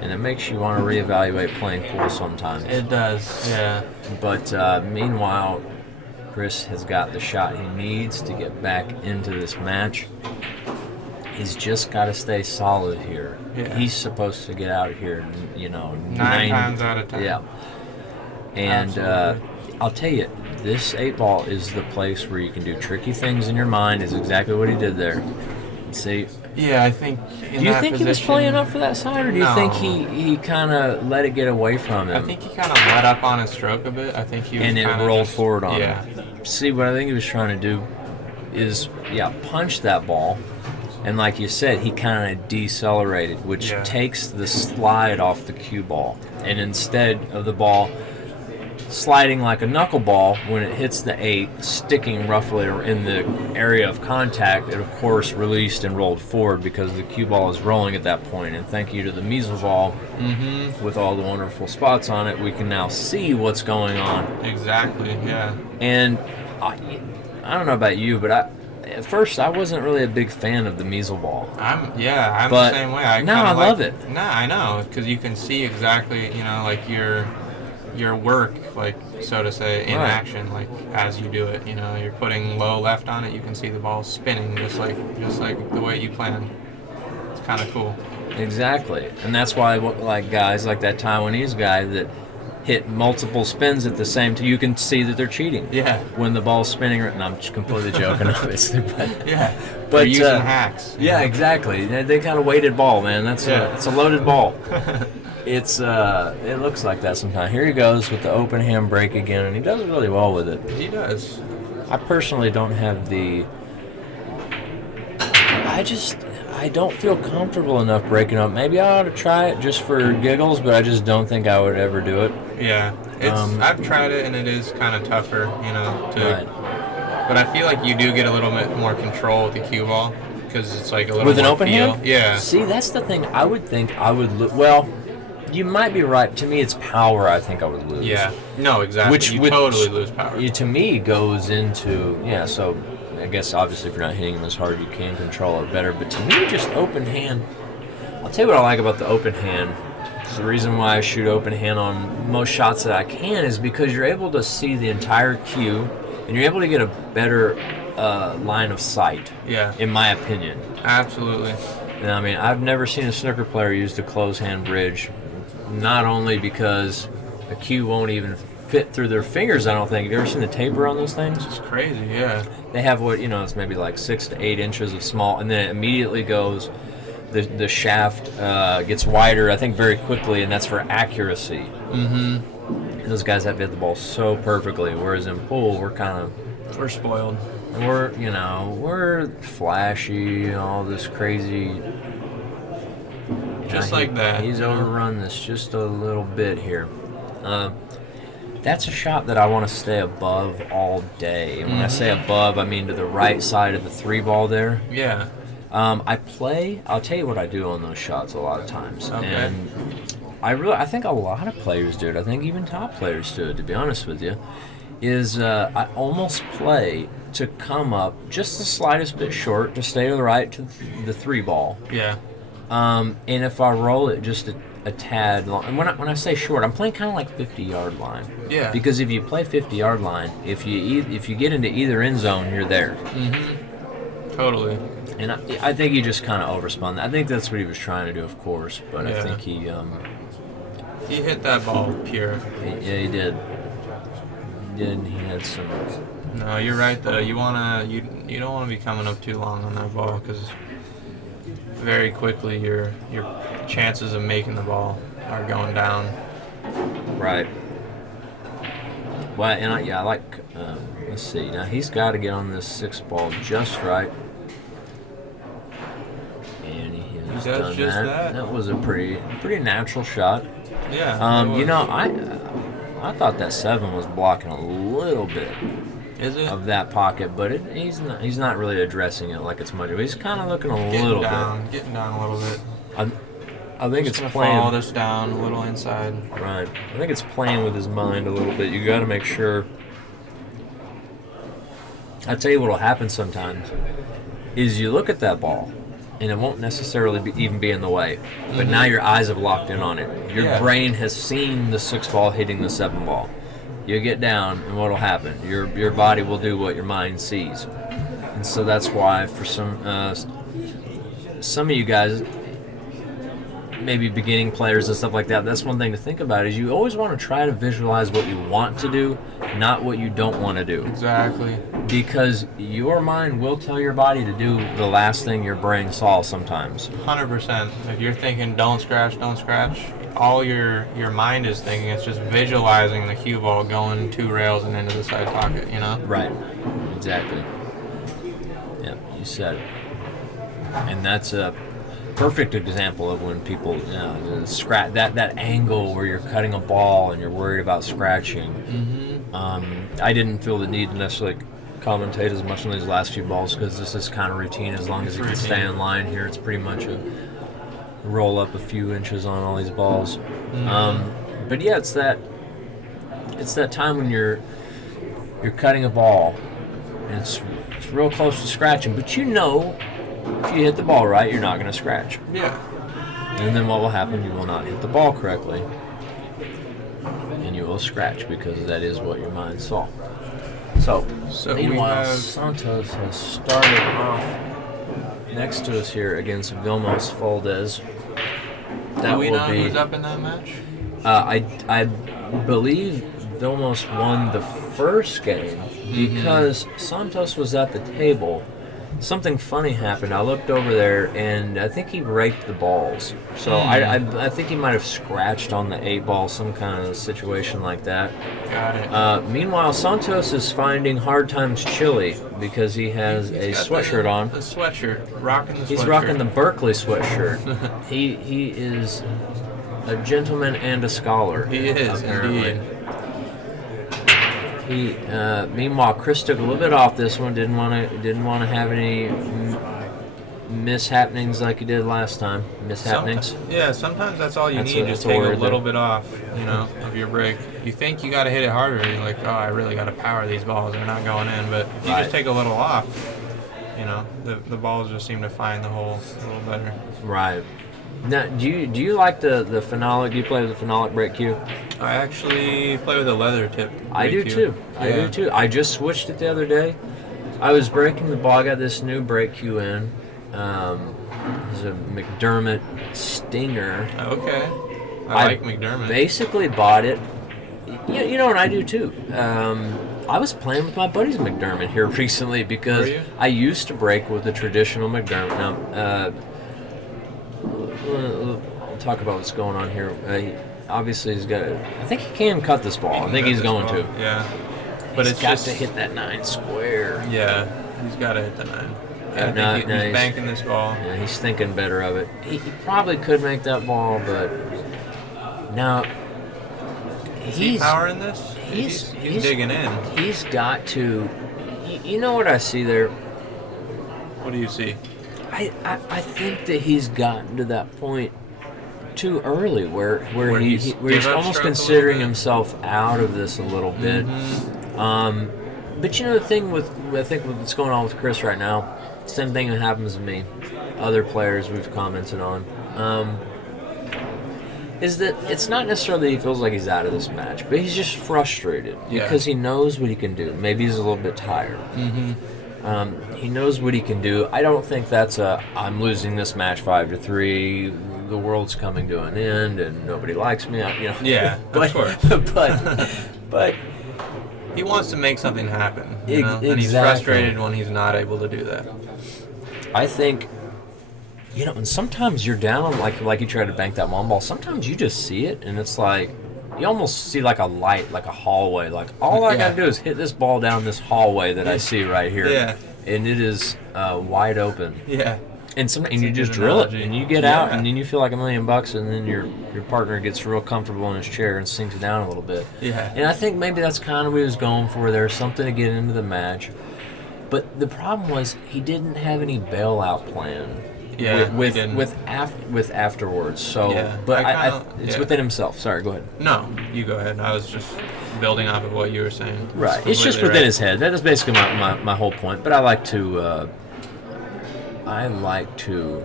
And it makes you want to reevaluate playing pool sometimes. it does. Yeah. But meanwhile, Chris has got the shot he needs to get back into this match. He's just got to stay solid here. Yeah. He's supposed to get out of here, Nine times out of 10. Yeah. And I'll tell you, this 8-ball is the place where you can do tricky things in your mind, is exactly what he did there. See, Yeah, I think. In do you that think he was position- playing up for that side, or do you No. think he kind of let it get away from him? I think he kind of let up on his stroke a bit. I think he was and it kinda rolled just- forward on yeah. him. See, what I think he was trying to do is, punch that ball. And like you said, he kind of decelerated, which Yeah. takes the slide off the cue ball. And instead of the ball sliding like a knuckleball, when it hits the 8, sticking roughly in the area of contact, it of course released and rolled forward because the cue ball is rolling at that point. And thank you to the Mezz ball, with all the wonderful spots on it, we can now see what's going on. Exactly. Yeah. And I don't know about you, but at first I wasn't really a big fan of the Mezz ball. I'm But the same way. now kinda I love it. Nah, I know, because you can see exactly, like your work, like, so to say, in Right. action, like as you do it. You're putting low left on it. You can see the ball spinning just like the way you planned. It's kind of cool. Exactly, and that's why like guys like that Taiwanese guy that hit multiple spins at the same time, you can see that they're cheating. Yeah. When the ball's spinning, and I'm just completely joking, obviously, but Yeah. But, They're using hacks. yeah, exactly. They got a weighted ball, man. It's a loaded ball. It looks like that sometimes. Here he goes with the open hand break again, and he does really well with it. He does. I personally don't have I don't feel comfortable enough breaking up. Maybe I ought to try it just for giggles, but I just don't think I would ever do it. Yeah. I've tried it, and it is kind of tougher, Right. But I feel like you do get a little bit more control with the cue ball because it's like a little With an more open feel. hand? Yeah. See, that's the thing. I would think I would well, you might be right. To me, it's power I think I would lose. Yeah. No, exactly. Which you would- totally lose power. To me, goes into, so I guess obviously if you're not hitting them as hard, you can control it better. But to me, just open hand, I'll tell you what I like about the open hand. It's the reason why I shoot open hand on most shots that I can is because you're able to see the entire cue, and you're able to get a better line of sight, Yeah. in my opinion. Absolutely. And I mean, I've never seen a snooker player use the close hand bridge, not only because the cue won't even fit through their fingers, I don't think. Have you ever seen the taper on those things? It's crazy. Yeah. They have it's maybe like 6 to 8 inches of small, and then it immediately goes, the shaft gets wider, I think, very quickly, and that's for accuracy. Mm-hmm. Those guys have to hit the ball so perfectly, whereas in pool, We're spoiled. we're flashy, all this crazy. Just like that. He's overrun this just a little bit here. That's a shot that I want to stay above all day. And when I say above, I mean to the right side of the 3-ball there. Yeah. I'll tell you what I do on those shots a lot of times. Okay. And I think a lot of players do it. I think even top players do it, to be honest with you. I almost play to come up just the slightest bit short to stay to the right to the 3-ball. Yeah. And if I roll it just a tad long, and when I say short, I'm playing kind of like 50-yard line. Yeah. Because if you play 50-yard line, if you get into either end zone, you're there. Totally. And I think he just kind of overspun that. I think that's what he was trying to do, of course. But I Yeah. think He hit that ball pure. he did. He had some No, you're right though. You don't want to be coming up too long on that ball because very quickly your chances of making the ball are going down. Right. Well, and I like. Let's see. Now he's got to get on this 6 ball just right, and he has does done just that. that. That was a pretty natural shot. Yeah. You know, I thought that 7 was blocking a little bit Is it? of that pocket, but he's not really addressing it like it's much. He's kind of looking a little bit. Getting down a little bit. I think Just it's gonna follow playing. this down a little inside. Right. I think it's playing with his mind a little bit. You got to make sure. I tell you what'll happen sometimes is you look at that ball, and it won't necessarily even be in the way, but now your eyes have locked in on it. Your brain has seen the 6 ball hitting the 7 ball. You get down, and what'll happen? Your body will do what your mind sees, and so that's why for some of you guys, maybe beginning players and stuff like that, that's one thing to think about is you always want to try to visualize what you want to do, not what you don't want to do. Exactly. Because your mind will tell your body to do the last thing your brain saw sometimes. 100%. If you're thinking don't scratch, all your mind is thinking, it's just visualizing the cue ball going 2 rails and into the side pocket, you know? Right. Exactly. Yeah, you said it. And that's a perfect example of when people, scratch that angle where you're cutting a ball and you're worried about scratching. I didn't feel the need to necessarily commentate as much on these last few balls because this is kind of routine. As long as you can stay in line here, it's pretty much a roll up a few inches on all these balls. But yeah, it's that time when you're cutting a ball and it's real close to scratching, but you know if you hit the ball right, you're not going to scratch. Yeah. And then what will happen? You will not hit the ball correctly, and you will scratch because that is what your mind saw. So meanwhile, Santos has started off next to us here against Vilmos Foldez. Do we know who's up in that match? I believe Vilmos won the first game because Santos was at the table. Something funny happened. I looked over there, and I think he raked the balls. So I think he might have scratched on the 8 ball, some kind of situation like that. Got it. Meanwhile, Santos is finding hard times chilly because he has a sweatshirt on. The sweatshirt. Rocking the sweatshirt. He's rocking the Berkeley sweatshirt. He is a gentleman and a scholar. He is, apparently. indeed. Meanwhile, Chris took a little bit off this one. Didn't want to have any mishappenings like he did last time. Sometimes that's all you need. Just a take a word little bit off, of your break. You think you got to hit it harder. You're like, oh, I really got to power these balls. They're not going in. But if you just take a little off, the balls just seem to find the hole a little better. Right. Now, do you like the phenolic? Do you play with the phenolic brake cue? I actually play with a leather tip. I do too. I do too. I just switched it the other day. I was braking the ball. I got this new brake cue in. It's a McDermott Stinger. Okay. I like McDermott. Basically bought it. You know what I do too. I was playing with my buddy's McDermott here recently because I used to brake with the traditional McDermott. Now, we'll talk about what's going on here. Obviously, he's got. I think he can cut this ball. I think he's going to. Yeah, but he's got to hit that 9 square. Yeah, he's got to hit the 9. He's banking this ball. Yeah, he's thinking better of it. He probably could make that ball, but now he's powering this. He's digging in. He's got to. You know what I see there? What do you see? I think that he's gotten to that point too early where he's almost considering himself out of this a little bit. But the thing with what's going on with Chris right now, same thing that happens to me, other players we've commented on, is that it's not necessarily that he feels like he's out of this match, but he's just frustrated because he knows what he can do. Maybe he's a little bit tired. He knows what he can do. I don't think that's I'm losing this match 5-3. The world's coming to an end, and nobody likes me. Yeah, but, of course. but he wants to make something happen, you know? And he's Exactly. frustrated when he's not able to do that. I think, and sometimes you're down, like you try to bank that one ball. Sometimes you just see it, and it's like you almost see like a light, like a hallway. Like all I gotta do is hit this ball down this hallway that I see right here, and it is wide open. Yeah. And you a just good drill analogy. it, and you get out, and then you feel like $1 million, and then your partner gets real comfortable in his chair and sinks it down a little bit. Yeah. And I think maybe that's kind of what he was going for there, something to get into the match. But the problem was he didn't have any bailout plan. Yeah, with afterwards. So, Yeah, but it's within himself. Sorry, go ahead. No, you go ahead. I was just building off of what you were saying. Right, it's just within his head. That is basically my whole point. But I like to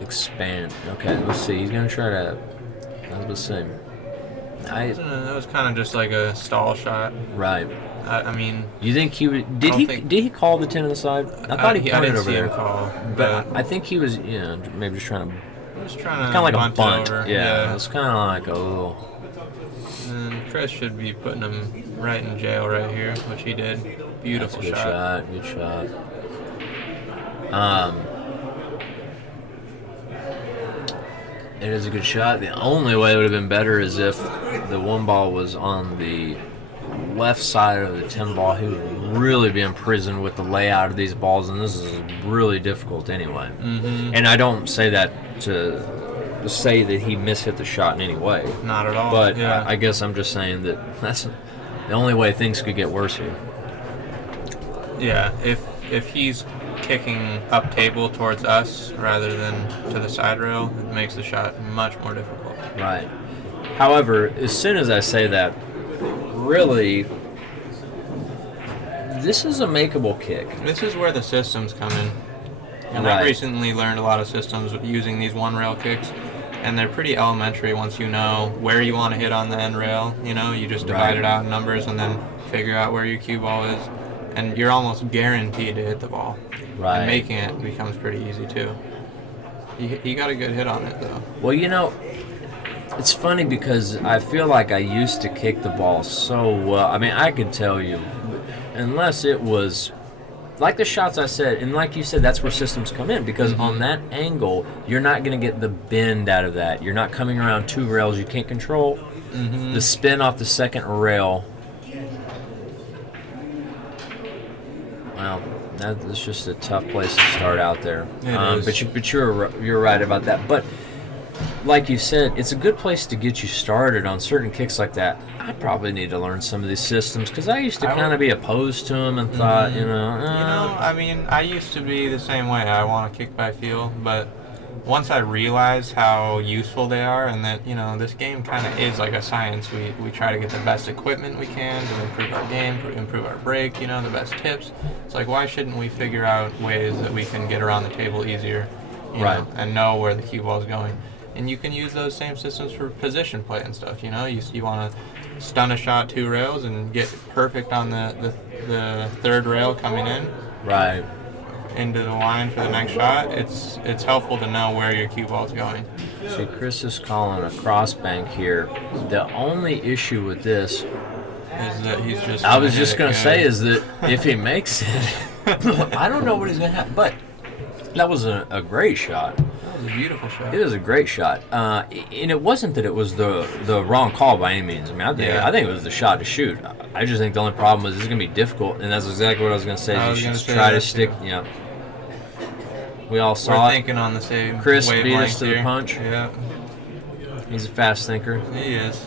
expand. Okay, let's see. He's gonna try to. That was the same. That was kind of just like a stall shot. Right. I mean, You think he would? Did he call the 10 on the side? I thought he I pointed didn't over see there. him call, But I think he was, maybe just trying to. just trying to Kind of like a bunt it bunt. over. Yeah. It's kind of like And Chris should be putting him right in jail right here, which he did. Beautiful Good shot. shot. Good shot. It is a good shot. The only way it would have been better is if the one ball was on the left side of the 10 ball. He would really be imprisoned with the layout of these balls, and this is really difficult anyway. Mm-hmm. And I don't say that to say that he mishit the shot in any way. Not at all. But yeah. I guess I'm just saying that that's the only way things could get worse here. Yeah, if he's kicking up table towards us rather than to the side rail, it makes the shot much more difficult. Right. However, as soon as I say that, really, this is a makeable kick. This is where the systems come in. And Right. I've recently learned a lot of systems using these one rail kicks, and they're pretty elementary once you know where you want to hit on the end rail. You just divide Right. it out in numbers and then figure out where your cue ball is, and you're almost guaranteed to hit the ball. Right. And making it becomes pretty easy too. You got a good hit on it though. Well, it's funny because I feel like I used to kick the ball so well. I mean, I could tell you, unless it was like the shots I said, and like you said, that's where systems come in, because on that angle, you're not going to get the bend out of that. You're not coming around two rails. You can't control the spin off the second rail. Well, that's just a tough place to start out there. It is. But you're right about that. But like you said, it's a good place to get you started on certain kicks like that. I probably need to learn some of these systems, because I used to kind of be opposed to them and thought, I mean, I used to be the same way. I want to kick by feel, but once I realized how useful they are, and that this game kind of is like a science. We try to get the best equipment we can to improve our game, improve our break. The best tips. It's like, why shouldn't we figure out ways that we can get around the table easier, Right. and know where the cue ball is going. And you can use those same systems for position play and stuff. You want to stun a shot 2 rails and get perfect on the third rail coming in right. into the line for the next shot. It's helpful to know where your cue ball is going. See, Chris is calling a cross bank here. The only issue with this, Is that he's just? I was just going going to say, is that if he makes it, I don't know what he's going to have. But that was a great shot. That was a beautiful shot. It was a great shot, and it wasn't that it was the wrong call by any means. I mean, I think it was the shot to shoot. I just think the only problem was it's going to be difficult, and that's exactly what I was going to say. I You was should gonna say try to that stick. too. Yeah, we all We're saw it. thinking on the same. Chris beat wavelength us to the here. punch. Yeah, He's a fast thinker, he is.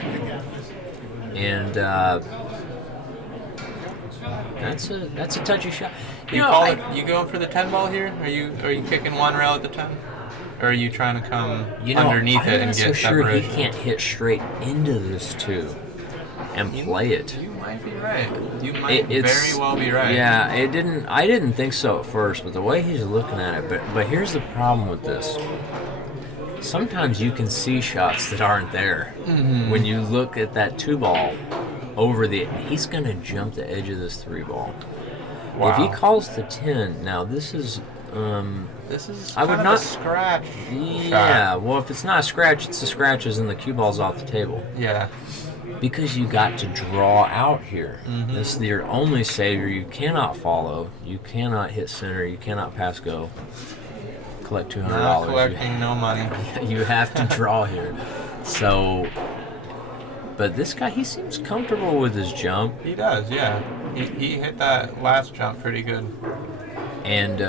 and that's a touchy shot. You going for the 10 ball here? Are you kicking one rail at the 10? Or are you trying to come underneath it I'm and not get so sure separation? he can't hit straight into this too and play it. You might be right. You might very well be right. Yeah, I didn't think so at first, but the way he's looking at it. But here's the problem with this. Sometimes you can see shots that aren't there. When you look at that 2 ball over he's going to jump the edge of this 3 ball. Wow. If he calls the 10, now this is I would would not not- a scratch. yeah. Well, if it's not a scratch, it's the scratches and the cue ball's off the table. Yeah. because you got to draw out here. Mhm. This is your only savior. You cannot follow. You cannot hit center. You cannot pass go. Collect $200. Not collecting no money. You have to draw here. So, but this guy, he seems comfortable with his jump. He does, yeah. He hit that last jump pretty good. And,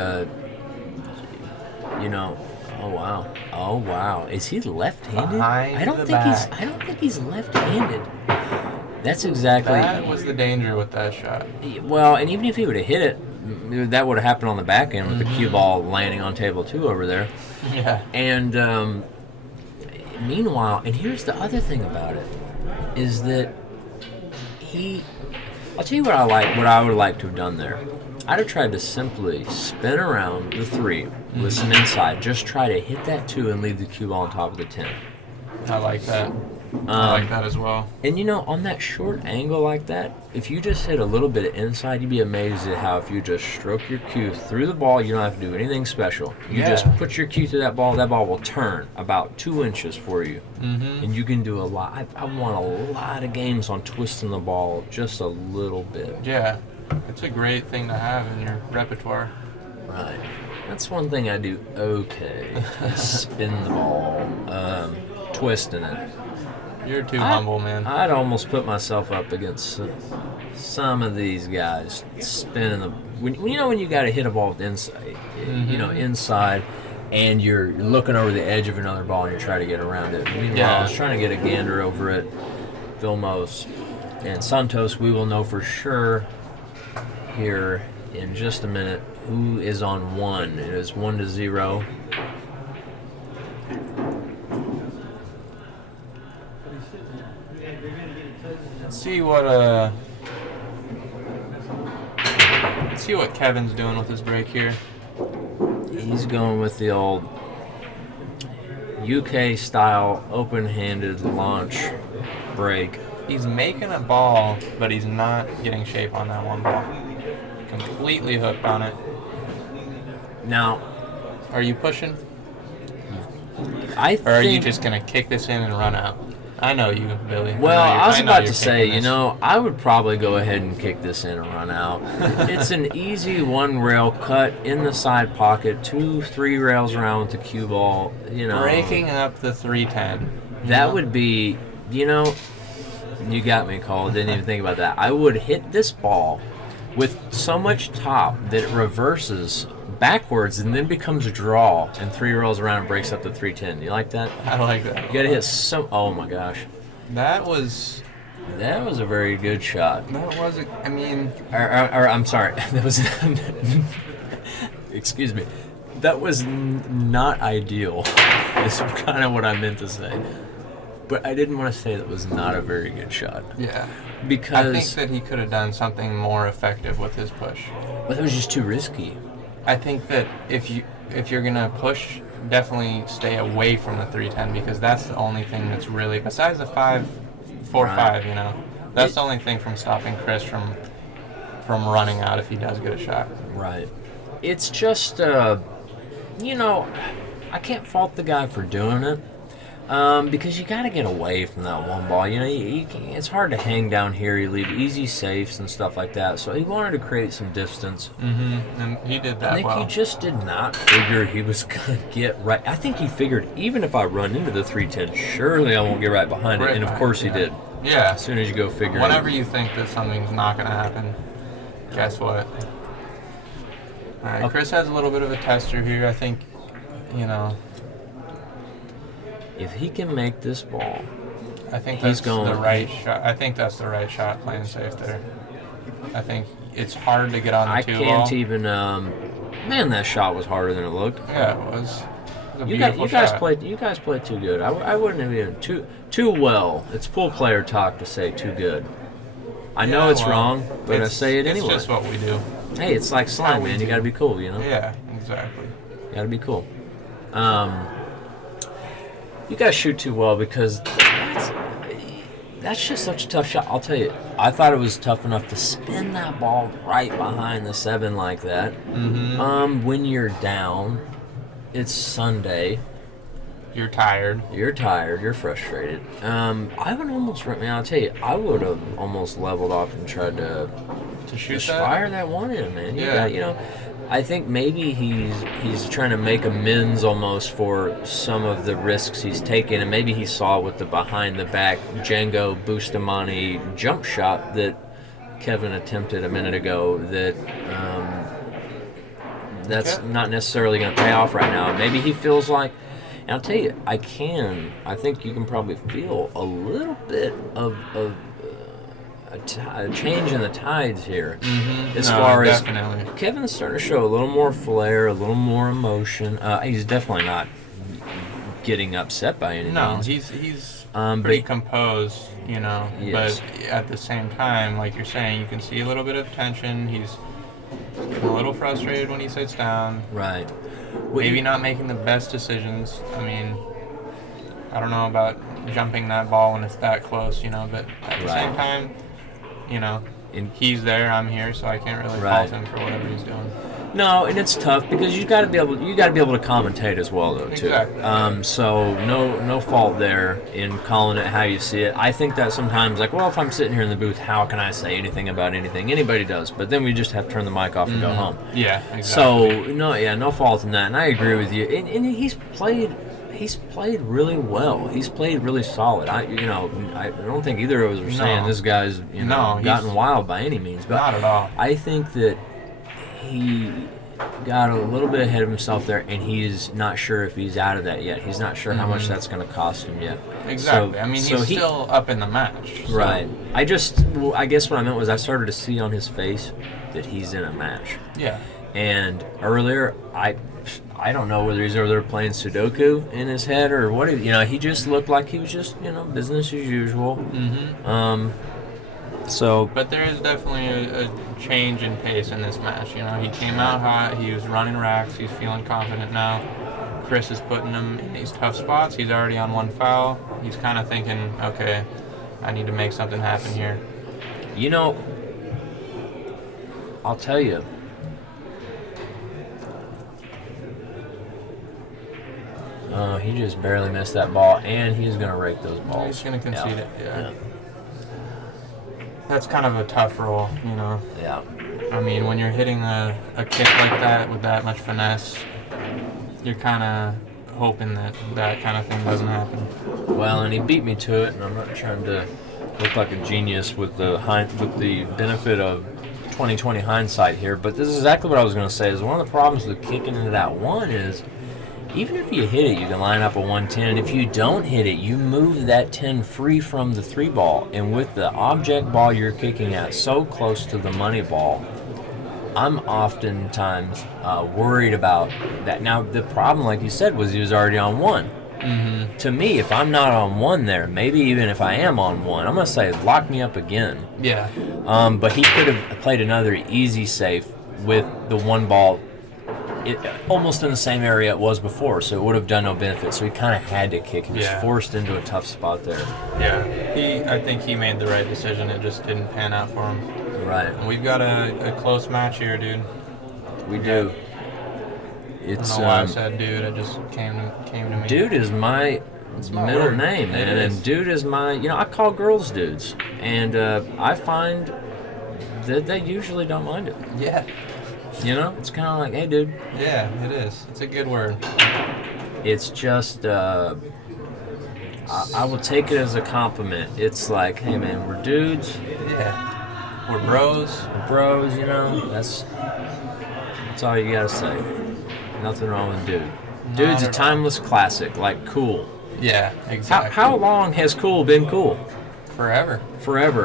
you know, oh wow, is he left-handed? Behind I don't the think back. I don't think he's left-handed. That's exactly. That was the danger with that shot. Well, and even if he would have hit it, that would have happened on the back end with the cue ball landing on table 2 over there. Yeah. And meanwhile, and here's the other thing about it, is that I'll tell you what I would like to have done there. I'd have tried to simply spin around the 3 with some inside, just try to hit that 2 and leave the cue ball on top of the 10. I like that. I like that as well. And you know, on that short angle like that, if you just hit a little bit of inside, you'd be amazed at how if you just stroke your cue through the ball, you don't have to do anything special. You just put your cue through that ball will turn about 2 inches for you. Mm-hmm. And you can do a lot. I won a lot of games on twisting the ball just a little bit. Yeah. It's a great thing to have in your repertoire. Right. That's one thing I do okay. Is spin the ball. Twisting it. You're too humble, man. I'd almost put myself up against some of these guys spinning the. When you got to hit a ball with inside, inside, and you're looking over the edge of another ball and you're trying to get around it. Meanwhile, I was trying to get a gander over at Vilmos and Santos. We will know for sure here in just a minute who is on 1. It is 1-0. Let's see what Kevin's doing with his break here. He's going with the old UK style open-handed launch break. He's making a ball, but he's not getting shape on that one ball. Completely hooked on it. Now, Are you pushing? I Or are you think. just going to kick this in and run out? I know you, Billy. Well, I was know about you're to say, kicking this. I would probably go ahead and kick this in and run out. It's an easy 1 rail cut in the side pocket, 2-3 rails around with the cue ball. Breaking up the 310. That would be, you got me, Cole. Didn't even think about that. I would hit this ball with so much top that it reverses backwards and then becomes a draw and 3 rolls around and breaks up the 310. You like that? I like that. You gotta hit some. Oh my gosh, That was a very good shot. I mean, Or I'm sorry, that was. Excuse me. That was not ideal. Is kind of what I meant to say. But I didn't want to say that was not a very good shot. yeah. Because I think that he could have done something more effective with his push. well, that was just too risky. I think that if you're gonna push, definitely stay away from the 310 because that's the only thing that's really besides the 5-4-5. That's the only thing from stopping Chris from running out if he does get a shot. Right. It's just, I can't fault the guy for doing it. Because you got to get away from that one ball. It's hard to hang down here. You leave easy safes and stuff like that. So he wanted to create some distance. Mm-hmm. And he did that I think well. he just did not figure he was going to get right. I think he figured even if I run into the 310, surely I won't get right behind it. And of course he did. Yeah. As soon as you go figure Whenever you think that something's not going to happen, guess what? All right, Chris has a little bit of a tester here. I think, if he can make this ball, I think He's that's going- the right shot. I think that's the right shot, playing safe there. I think it's hard to get on the I 2 can't ball. even. Man, that shot was harder than it looked. Yeah, it was. It was a You beautiful guys shot. played. You guys played too good. I wouldn't have even too well. It's pool player talk to say too good. I know Yeah, it's well, wrong, but I say it anyway. It's just what we do. Hey, it's like how slime, we man. You do. got to be cool, Yeah, exactly. You got to be cool. You guys shoot too well because that's just such a tough shot. I'll tell you, I thought it was tough enough to spin that ball right behind the 7 like that. Mm-hmm. When you're down, it's Sunday. You're tired. You're tired. You're frustrated. I would almost, man, I'll tell you, I would have almost leveled off and tried to shoot just that? fire that one in, man. Yeah. I think maybe he's trying to make amends almost for some of the risks he's taken, and maybe he saw with the behind the back Django Bustamante jump shot that Kevin attempted a minute ago that that's not necessarily going to pay off right now. Maybe he feels like, and I'll tell you, I think you can probably feel a little bit of a change in the tides here. As far definitely. as Kevin's starting to show a little more flair, a little more emotion. He's definitely not getting upset by any means. He's pretty composed, Yes. But at the same time, like you're saying, you can see a little bit of tension. He's a little frustrated when he sits down. Right. Maybe not making the best decisions. I mean, I don't know about jumping that ball when it's that close, but at the same time, he's there, I'm here, so I can't really fault him for whatever he's doing. No, and it's tough because you got to be able to commentate as well, though, too. Exactly. So no fault there in calling it how you see it. I think that sometimes, like, well, if I'm sitting here in the booth, how can I say anything about anything? Anybody does, but then we just have to turn the mic off and go home. Yeah, exactly. So no fault in that, and I agree with you. And he's played really well. He's played really solid. I don't think either of us are saying this guy's gotten wild by any means, but not at all. I think that he got a little bit ahead of himself there, and he's not sure if he's out of that yet. He's not sure how much that's going to cost him yet. Exactly. He's still up in the match. So. Right. I guess what I meant was I started to see on his face that he's in a match. Yeah. And earlier, I don't know whether he's over there playing Sudoku in his head or what. He just looked like he was just business as usual. But there is definitely a change in pace in this match. He came out hot. He was running racks. He's feeling confident now. Chris is putting him in these tough spots. He's already on one foul. He's kind of thinking, okay, I need to make something happen here. I'll tell you. He just barely missed that ball, and he's going to rake those balls. He's going to concede it, yeah. That's kind of a tough roll, Yeah. When you're hitting a kick like that with that much finesse, you're kind of hoping that kind of thing doesn't happen. Well, and he beat me to it, and I'm not trying to look like a genius with the benefit of 20/20 hindsight here, but this is exactly what I was going to say. Is one of the problems with kicking into that one is, even if you hit it, you can line up a 110, and if you don't hit it, you move that 10 free from the 3 ball, and with the object ball you're kicking at so close to the money ball, I'm oftentimes worried about that. Now, the problem, like you said, was he was already on 1. To me, if I'm not on 1 there, maybe even if I am on 1, I'm going to say lock me up again. Yeah. But he could have played another easy safe with the 1 ball almost in the same area it was before, so it would have done no benefit. So he kind of had to kick. He was forced into a tough spot there. Yeah, I think he made the right decision. It just didn't pan out for him. Right. And we've got a close match here, dude. We do. I don't know why I said dude. It just came to me. Dude is my middle word. name, man, and dude is my. I call girls dudes, and I find that they usually don't mind it. Yeah. It's kind of like, hey, dude. Yeah, it is. It's a good word. It's just, I will take it as a compliment. It's like, hey, man, we're dudes. Yeah. We're bros. That's all you gotta say. Nothing wrong with dude. Dude's a timeless classic, like cool. Yeah, exactly. How long has cool been cool? Forever.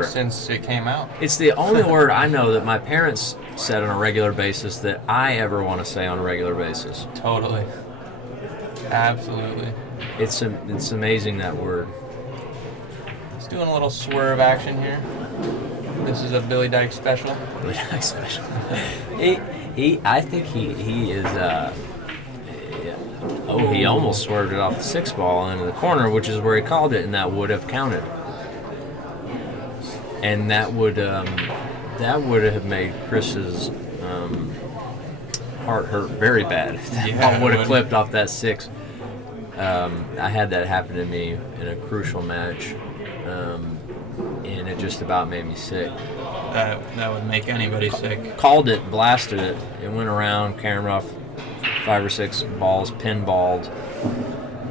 Since it came out. It's the only word I know that my parents said on a regular basis that I ever want to say on a regular basis. Totally. Absolutely. It's amazing, that word. Let's do a little swerve action here. This is a Billy Dyke special. Billy Dyke special. I think he is. He almost swerved it off the 6 ball into the corner, which is where he called it, and that would have counted. And that would have made Chris's heart hurt very bad if that ball would have clipped off that 6. I had that happen to me in a crucial match, and it just about made me sick. That would make anybody sick. Called it, blasted it. It went around, carrying off 5 or 6 balls, pinballed,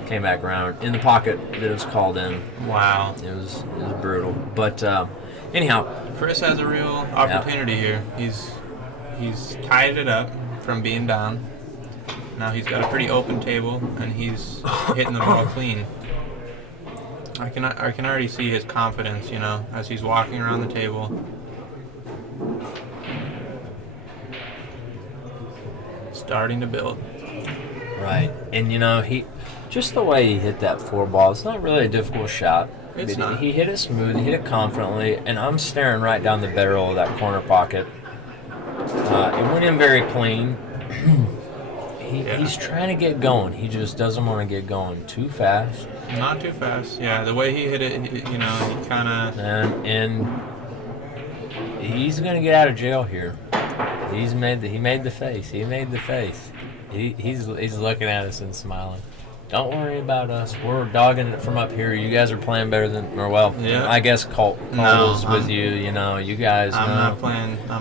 came back around in the pocket that it was called in. Wow. It was brutal. But anyhow, Chris has a real opportunity here. He's tied it up from being down. Now he's got a pretty open table, and he's hitting the ball clean. I can already see his confidence, as he's walking around the table. Starting to build. right, and he just the way he hit that 4 ball. It's not really a difficult shot. It's not. He hit it smooth. He hit it confidently, and I'm staring right down the barrel of that corner pocket. It went in very clean. He's trying to get going. He just doesn't want to get going too fast. Not too fast. Yeah, the way he hit it, he kind of... And he's going to get out of jail here. He made the face. He made the face. He's looking at us and smiling. Don't worry about us. We're dogging it from up here. You guys are playing better than, Yeah. I guess Colt is with you. You guys. I'm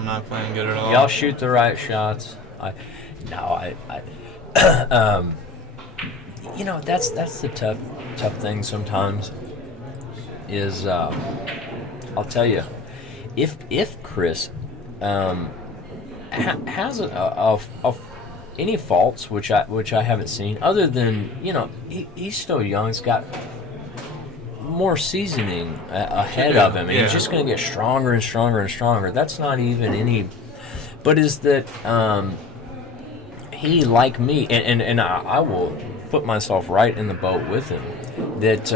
not playing good at all. Y'all shoot the right shots. That's the tough thing sometimes. Is I'll tell you, if Chris has any faults, which I haven't seen, other than he's still young. He's got more seasoning ahead of him, and he's just going to get stronger and stronger and stronger. That's not even any. But is that he, like me, and I will put myself right in the boat with him, that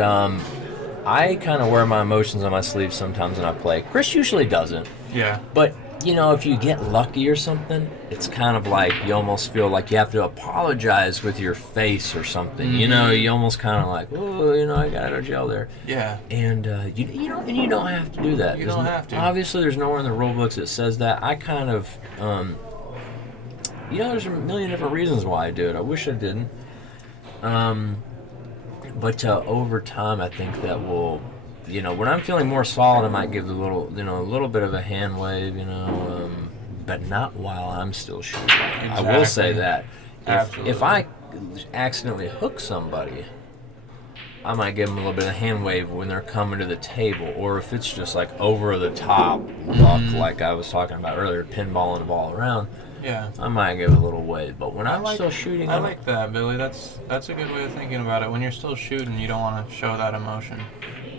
I kind of wear my emotions on my sleeve sometimes when I play. Chris usually doesn't. Yeah. But if you get lucky or something, it's kind of like you almost feel like you have to apologize with your face or something. Mm-hmm. You almost kind of like, oh, I got out of jail there. Yeah. And you don't have to do that. You don't have to. Obviously, there's nowhere in the rule books that says that. I kind of, there's a million different reasons why I do it. I wish I didn't. But over time, I think that will. When I'm feeling more solid, I might give a little bit of a hand wave, but not while I'm still shooting. Exactly. I will say that. If I accidentally hook somebody, I might give them a little bit of hand wave when they're coming to the table, or if it's just like over the top luck, like I was talking about earlier, pinballing the ball around. Yeah. I might give a little wave, but when I'm still shooting, I like that, Billy. That's a good way of thinking about it. When you're still shooting, you don't want to show that emotion.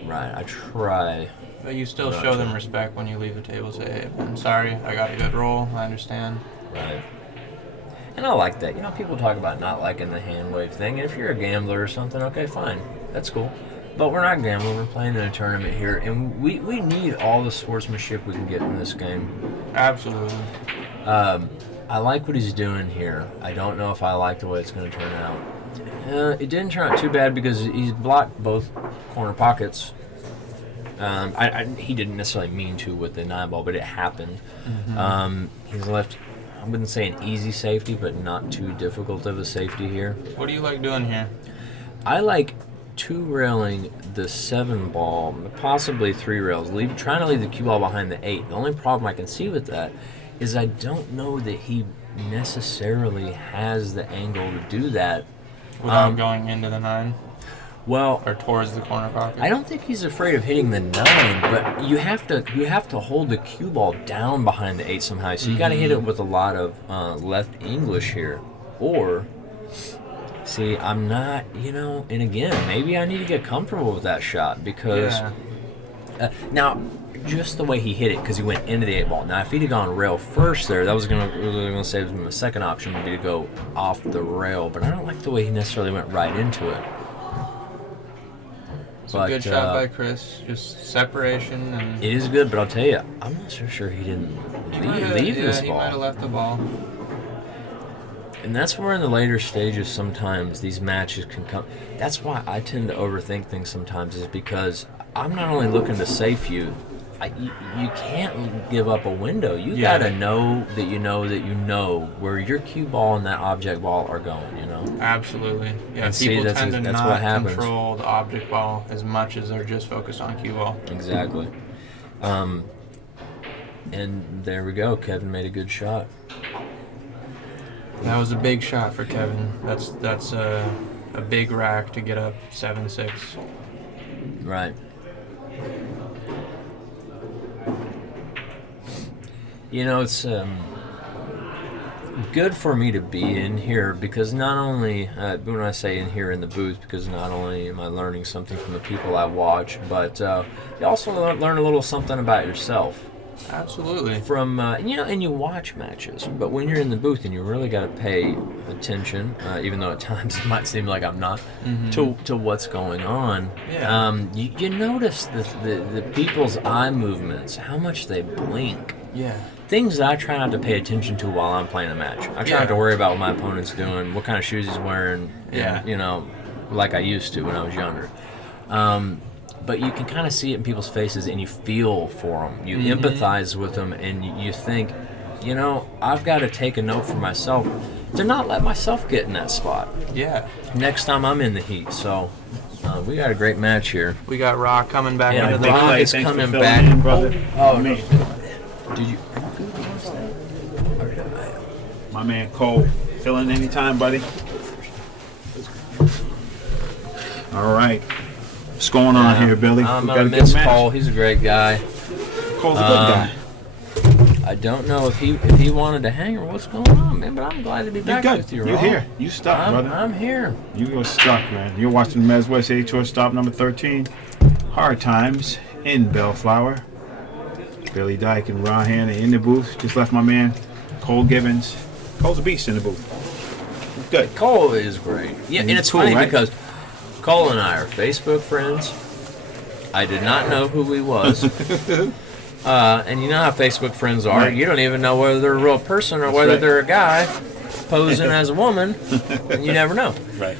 Right, I try. But you still show them respect when you leave the table. Say, hey, I'm sorry, I got a good roll. I understand. Right. And I like that. People talk about not liking the hand wave thing. And if you're a gambler or something, okay, fine. That's cool. But we're not gambling. We're playing in a tournament here. And we need all the sportsmanship we can get in this game. Absolutely. I like what he's doing here. I don't know if I like the way it's going to turn out. It didn't turn out too bad because he's blocked both corner pockets. He didn't necessarily mean to with the 9 ball, but it happened. Mm-hmm. He's left, I wouldn't say an easy safety, but not too difficult of a safety here. What do you like doing here? I like 2-railing the 7 ball, possibly 3 rails, trying to leave the cue ball behind the 8. The only problem I can see with that is I don't know that he necessarily has the angle to do that. Without going into the 9? Well, or towards the corner pocket. I don't think he's afraid of hitting the 9, but you have to hold the cue ball down behind the 8 somehow. So you got to hit it with a lot of left English here, or see, I'm not, And again, maybe I need to get comfortable with that shot because now just the way he hit it because he went into the 8 ball. Now if he'd have gone rail first there, that was gonna save him a second option would be to go off the rail. But I don't like the way he necessarily went right into it. It's a good shot by Chris. Just separation. And it is good, but I'll tell you, I'm not so sure he didn't leave this ball. He might have left the ball. And that's where in the later stages sometimes these matches can come. That's why I tend to overthink things sometimes, is because I'm not only looking to safe you you can't give up a window. You Yeah. gotta know that you know where your cue ball and that object ball are going. You know. Absolutely. Yeah, And see, people that's tend to what not happens. control the object ball as much as they're just focused on cue ball. Exactly. And there we go. Kevin made a good shot. That was a big shot for Kevin. That's a big rack to get up 7-6. Right. You know, it's good for me to be in here because not only, when I say in here in the booth, because not only am I learning something from the people I watch, but you also learn a little something about yourself. Absolutely. From and you watch matches, but when you're in the booth and you really got to pay attention, even though at times it might seem like I'm not, to what's going on. Yeah. You notice the people's eye movements, how much they blink. Yeah. Things that I try not to pay attention to while I'm playing a match. I try not to worry about what my opponent's doing, what kind of shoes he's wearing, and, like I used to when I was younger. But you can kind of see it in people's faces, and you feel for them. You empathize with them, and you think, I've got to take a note for myself to not let myself get in that spot. Yeah. Next time I'm in the heat. So we got a great match here. We got Rock coming back Yeah, into the Rock fight. is Thanks for coming filling back. in, brother. Oh, Man, did you? my man Cole, fill in anytime, buddy. All right. What's going on here, Billy? I'm We got gonna a good miss match. Cole. He's a great guy. Cole's a good guy. I don't know if he wanted to hang or what's going on, man. But I'm glad to be You're back good. with you. You're Ron. here. You stuck, brother. I'm here. You were stuck, man. You're watching the MWST Tour Stop number 13. Hard Times in Bellflower. Billy Dyke and Ron Hanna in the booth. Just left my man Cole Gibbons. Cole's a beast in the booth. Good. Cole is great. Yeah, and it's Cool, funny right? because Cole and I are Facebook friends. I did not know who he was. And you know how Facebook friends are. Right. You don't even know whether they're a real person or whether right. they're a guy posing as a woman. And you never know. Right.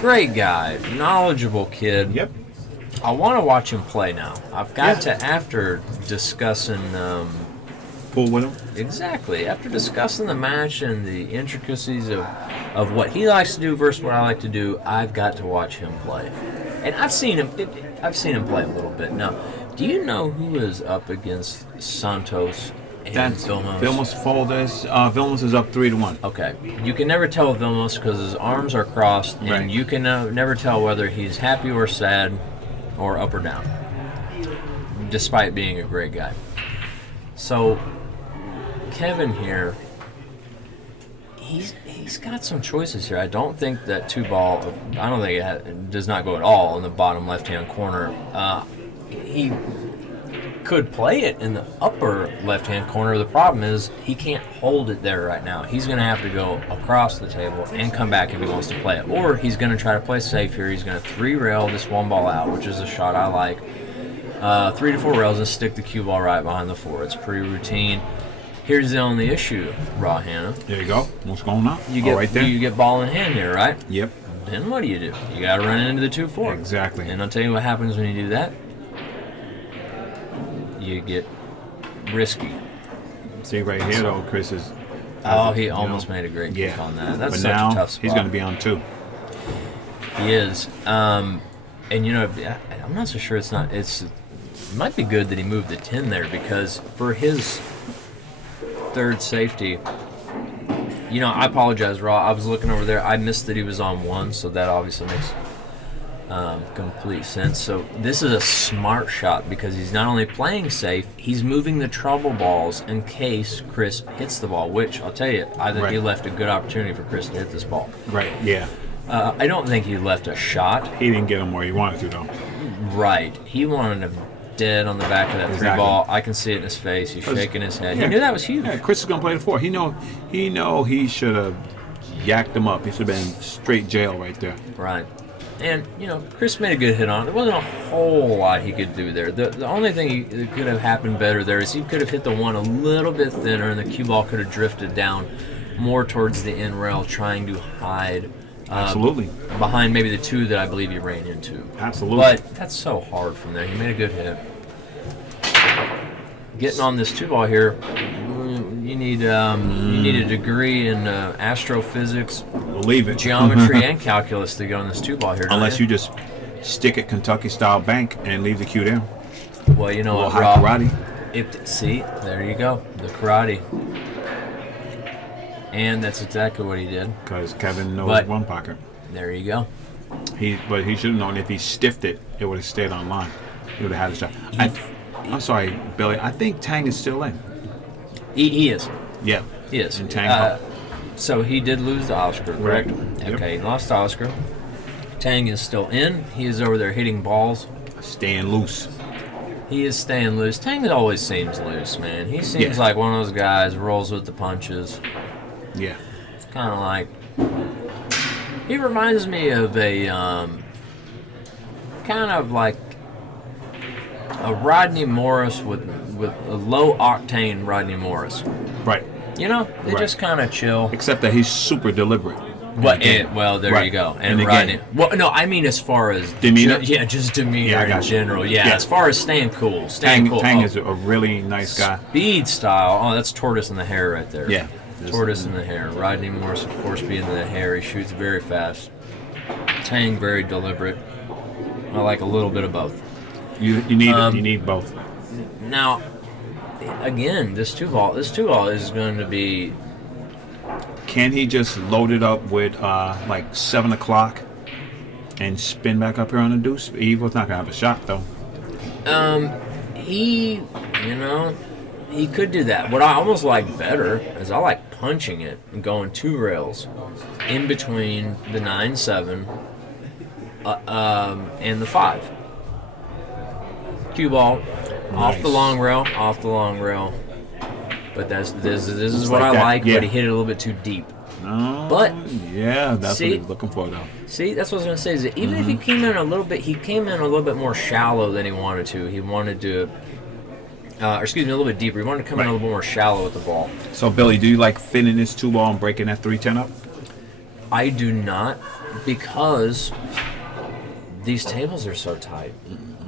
Great guy, knowledgeable kid. Yep. I want to watch him play now. I've got to, after discussing Pool with him. exactly, after discussing the match and the intricacies of what he likes to do versus what I like to do, I've got to watch him play. And I've seen him play a little bit. Now, do you know who is up against Santos and That's Vilmos? Vilmos Folders. Vilmos is up 3-1. Okay, you can never tell with Vilmos because his arms are crossed, and Right. you can never tell whether he's happy or sad or up or down, despite being a great guy. So, Kevin here, he's got some choices here. I don't think that I don't think it does not go at all in the bottom left-hand corner. He could play it in the upper left-hand corner. The problem is he can't hold it there right now. He's going to have to go across the table and come back if he wants to play it. Or he's going to try to play safe here. He's going to 3-rail this one ball out, which is a shot I like. 3 to 4 rails and stick the cue ball right behind the 4. It's pretty routine. Here's the only issue, Raw Hannah. There you go. What's going on? You get right there. you get ball in hand here, right? Yep. Then what do? You got to run it into the 2-4. Exactly. And I'll tell you what happens when you do that. You get risky. See right here, though, Chris is. Oh, he almost made a great kick on that. That's but such now a tough spot. he's going to be on 2. He is. And I'm not so sure it might be good that he moved the 10 there because for his third safety, I apologize, Raw. I was looking over there. I missed that he was on 1, so that obviously makes complete sense. So this is a smart shot because he's not only playing safe, he's moving the trouble balls in case Chris hits the ball, which I'll tell you, I think he left a good opportunity for Chris to hit this ball. Right, yeah. I don't think he left a shot. He didn't get him where he wanted to, though. Right. He wanted him dead on the back of that 3 ball. I can see it in his face. He's shaking his head. He knew that was huge. Yeah, Chris is going to play the 4. He know he should have yacked him up. He should have been straight jail right there. Right. And, Chris made a good hit on it. There wasn't a whole lot he could do there. The only thing that could have happened better there is he could have hit the 1 a little bit thinner and the cue ball could have drifted down more towards the end rail trying to hide Absolutely. behind maybe the 2 that I believe he ran into. Absolutely. But that's so hard from there. He made a good hit. getting on this 2 ball here, you need a degree in astrophysics, Believe it. geometry, and calculus to get on this 2 ball here. don't Unless you just stick it Kentucky style bank and leave the cue there. Well, you A know little what, high Rob? karate. See, there you go, the karate. And that's exactly what he did. Because Kevin knows But- one pocket. There you go. But he should have known if he stiffed it, it would have stayed on line. He would have had a shot. I'm sorry, Billy. I think Tang is still in. He is. Yeah. He is. And Tang. So he did lose to Oscar, correct? Yep. Okay, he lost to Oscar. Tang is still in. He is over there hitting balls. Staying loose. He is staying loose. Tang always seems loose, man. He seems Yeah. like one of those guys, rolls with the punches. Yeah. It's kind of like... He reminds me of a... kind of like a Rodney Morris with a low-octane Rodney Morris. Right. You know? They Right. just kind of chill. Except that he's super deliberate. Well, there Right. you go. In And the Rodney. game. Well, no, I mean as far as Demeanor? just demeanor Yeah, I in got you. general. Yeah, Yeah. as far as staying cool, staying cool. Tang Oh, is a really nice guy. speed style. Oh, that's tortoise in the hair right there. Yeah. Tortoise in the hair. Rodney Morris, of course, being in the hair. He shoots very fast. Tang very deliberate. I like a little bit of both. You need both. Now, again, this two ball is going to be. Can he just load it up with like 7 o'clock and spin back up here on the deuce? Evil's not gonna have a shot though. He could do that. What I almost like better is I like punching it and going 2 rails in between the 9-7 and the 5. Cue ball off the long rail. But this is what like I that, like. yeah. But he hit it a little bit too deep. No, But- yeah, that's See? what he's looking for though. See, that's what I was gonna say. Is that even if he came in a little bit more shallow than he wanted to. He wanted to, a little bit deeper. He wanted to come in a Right. little bit more shallow with the ball. So Billy, do you like thinning this 2 ball and breaking that 310 up? I do not, because these tables are so tight,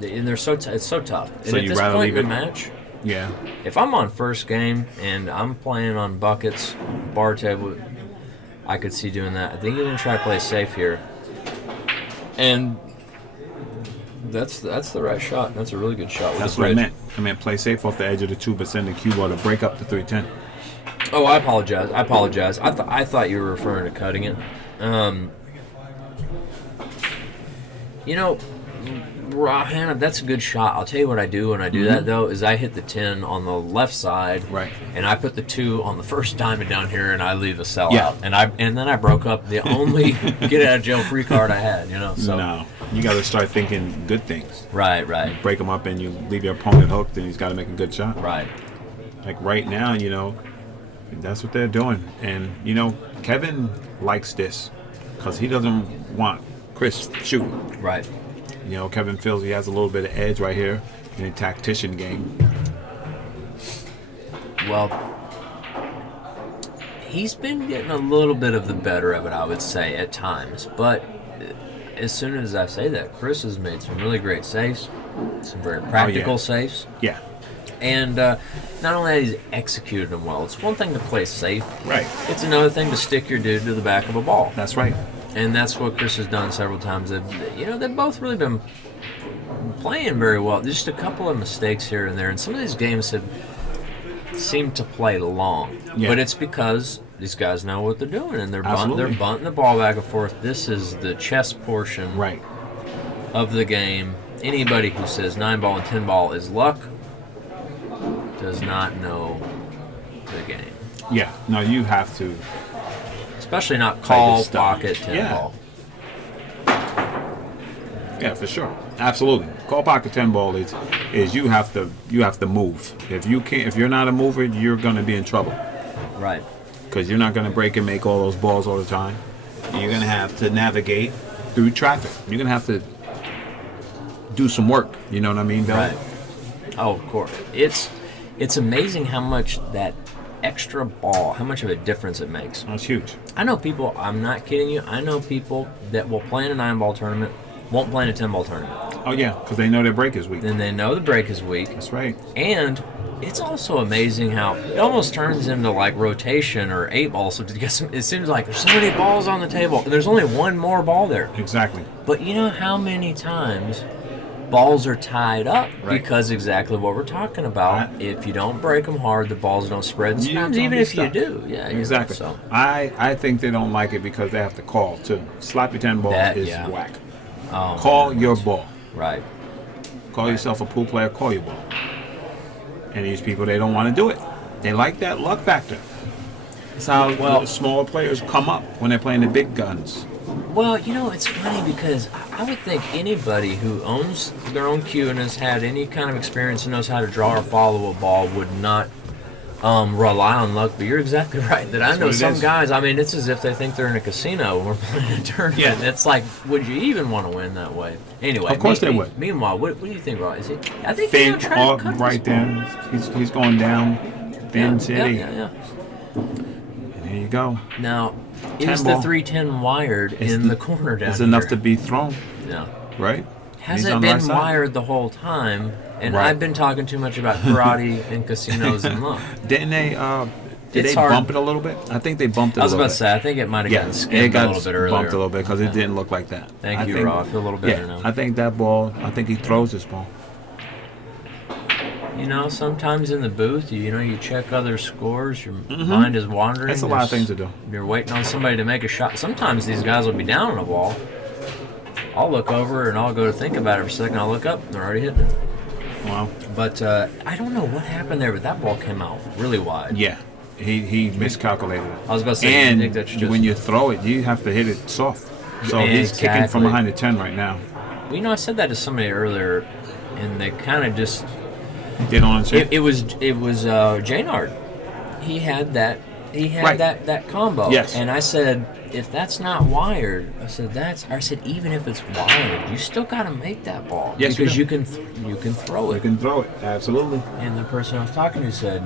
and they're so it's so tough. And So at you'd this rather point leave in the it- match, Yeah. if I'm on first game and I'm playing on buckets, bar table, I could see doing that. I think you're gonna try to play safe here, and that's the right shot. That's a really good shot. With That's the what I bridge. meant. I meant play safe off the edge of the 2, but send the cue ball to break up the 310. Oh, I apologize. I thought you were referring to cutting it. Hannah, that's a good shot. I'll tell you what I do when I do that, though, is I hit the 10 on the left side, Right. and I put the 2 on the first diamond down here, and I leave a sellout. Yeah. And then I broke up the only get out of jail free card I had. So No, you got to start thinking good things. right, Break them up and you leave your opponent hooked, and he's got to make a good shot. right. Like right now, that's what they're doing. And, Kevin likes this because he doesn't want Chris shooting. Right. Kevin feels he has a little bit of edge right here in the tactician game. Well, he's been getting a little bit of the better of it, I would say, at times. But as soon as I say that, Chris has made some really great saves, some very practical saves. Yeah. And not only that, he's executed them well. It's one thing to play safe. Right. It's another thing to stick your dude to the back of a ball. That's right. And that's what Chris has done several times. They've both really been playing very well. Just a couple of mistakes here and there. And some of these games have seemed to play long. Yeah. But it's because these guys know what they're doing. And they're Absolutely. bunting the ball back and forth. This is the chess portion Right. of the game. Anybody who says 9 ball and 10 ball is luck does not know the game. Yeah. No, you have to. Especially not Play call, this stuff. pocket, 10 Yeah. ball. Yeah, for sure. Absolutely. Call pocket 10 ball is you have to move. If you're not a mover, you're gonna be in trouble. Right. Because you're not gonna break and make all those balls all the time. You're gonna have to navigate through traffic. You're gonna have to do some work. You know what I mean, Bill? Right. Oh, of course. It's amazing how much that extra ball, how much of a difference it makes. That's huge. I know people, I'm not kidding you, I know people that will play in a 9-ball tournament, won't play in a 10-ball tournament. Oh yeah, because they know their break is weak. then they know the break is weak. That's right. And it's also amazing how it almost turns into like rotation or 8-ball. So it seems like there's so many balls on the table, and there's only one more ball there. Exactly. But you know how many times balls are tied up Right. because exactly what we're talking about. Right. If you don't break them hard, the balls don't spread. And You sometimes don't even be if you stuck. do, yeah, you know, Exactly. so I think they don't like it because they have to call too. Sloppy 10 ball That- is yeah. whack. oh, Call man. your ball. Right. Call yourself a pool player. Call your ball. And these people, they don't want to do it. They like that luck factor. That's how the smaller players come up when they're playing the big guns. Well, you know, it's funny because I would think anybody who owns their own cue and has had any kind of experience and knows how to draw or follow a ball would not rely on luck. But you're exactly right. That I know what it some is. guys, I mean, it's as if they think they're in a casino when we're playing a tournament. Yeah. It's like, would you even want to win that way? Anyway, Of course they would. Meanwhile, what do you think, Roy? Is he? I think he's Thin, going to try all to cut right this. there. He's going down. Thin Yeah, City. yeah. And there you go. Now, 10 is ball. the 310 wired It's in the corner down It's enough here? to be thrown, No. right? Has He's it on the been right side. wired the whole time? And Right. I've been talking too much about karate and casinos and luck. Didn't they? Did It's they hard. bump it a little bit? I think they bumped it. I was a about little to bit. say, I think it might have Yeah, gotten it skimmed got a little bit earlier. bumped a little bit because it didn't look like that. Thank I you, think- Rob. I feel a little better Yeah, now. I think that ball. I think he throws this ball. You know, sometimes in the booth, you check other scores. Your mind is wandering. That's a lot of There's- things to do. You're waiting on somebody to make a shot. Sometimes these guys will be down on a ball. I'll look over and I'll go to think about it for a second. I'll look up and they're already hitting it. Wow. But I don't know what happened there, but that ball came out really wide. Yeah, he miscalculated it. I was about to say, and I think that's just... when you throw it, you have to hit it soft. So he's kicking Exactly. from behind the 10 right now. Well, you know, I said that to somebody earlier, and they kind of just... Get on and It was Jaynard. He had that. He had Right. that combo. Yes. And I said, if that's not wired, I said even if it's wired, you still got to make that ball. Yes, you because do. you can throw You it. can throw it. Absolutely. And the person I was talking to said,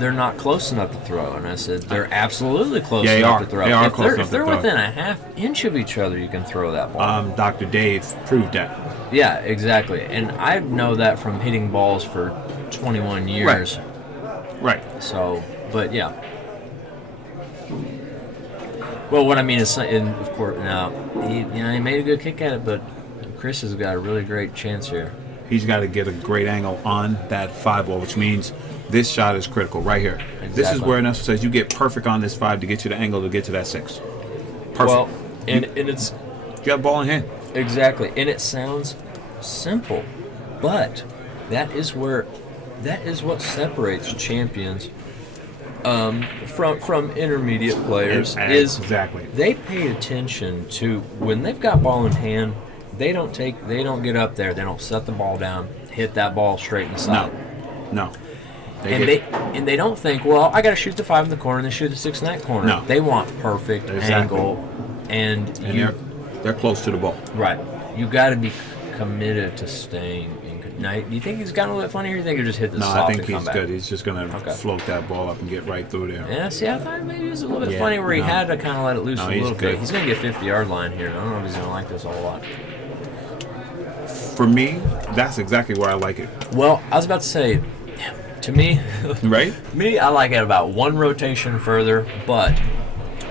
they're not close enough to throw. And I said, they're absolutely close Yeah, they enough are. to throw. They are if close enough if they're to throw. within a half inch of each other, you can throw that ball. Dr. Dave proved that. Yeah, exactly. And I know that from hitting balls for 21 years. Right. So, but yeah. Well, what I mean is, and of course, now he made a good kick at it, but Chris has got a really great chance here. He's got to get a great angle on that 5 ball, which means this shot is critical right here. This is Exactly. where Nelson says you get perfect on this 5 to get you the angle to get to that 6. Perfect. Well, and it's you got a ball in hand. exactly, and it sounds simple, but that is what separates champions from intermediate players. Is Exactly. they pay attention to when they've got ball in hand. They don't get up there. They don't set the ball down, hit that ball straight in the side. No. And they don't think, well, I got to shoot the 5 in the corner and then shoot the 6 in that corner. No. They want perfect Exactly. angle, and they're close to the ball. right. You got to be committed to staying in. Now, do you think he's gotten a little bit funny, or do you think he'll just hit this No, soft I think and come he's back? good. He's just going to Okay. float that ball up and get right through there. Yeah, see, I thought maybe it was a little bit Yeah, funny where he no. had to kind of let it loose No, a he's little good. bit. He's going to get 50-yard line here. I don't know if he's going to like this a whole lot. For me, that's exactly where I like it. Well, I was about to say, to me, Right? I like it about one rotation further, but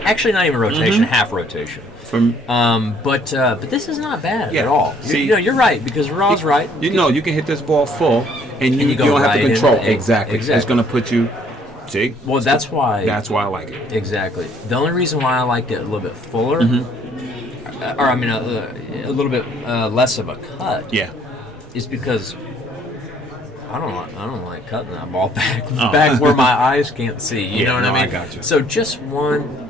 actually not even rotation, half rotation. From But this is not bad Yeah. at all. See- You're right, because Raw's right. you can hit this ball full, and you you go don't have right to in control. the- Exactly. It's exactly. going to put you. See? Well, that's why. That's why I like it. Exactly. The only reason why I liked it a little bit fuller, or I mean a little bit less of a cut, Yeah. is because I don't like cutting that ball back Oh. back where my eyes can't see. You Yeah, know what no, I mean? I got you. So just one.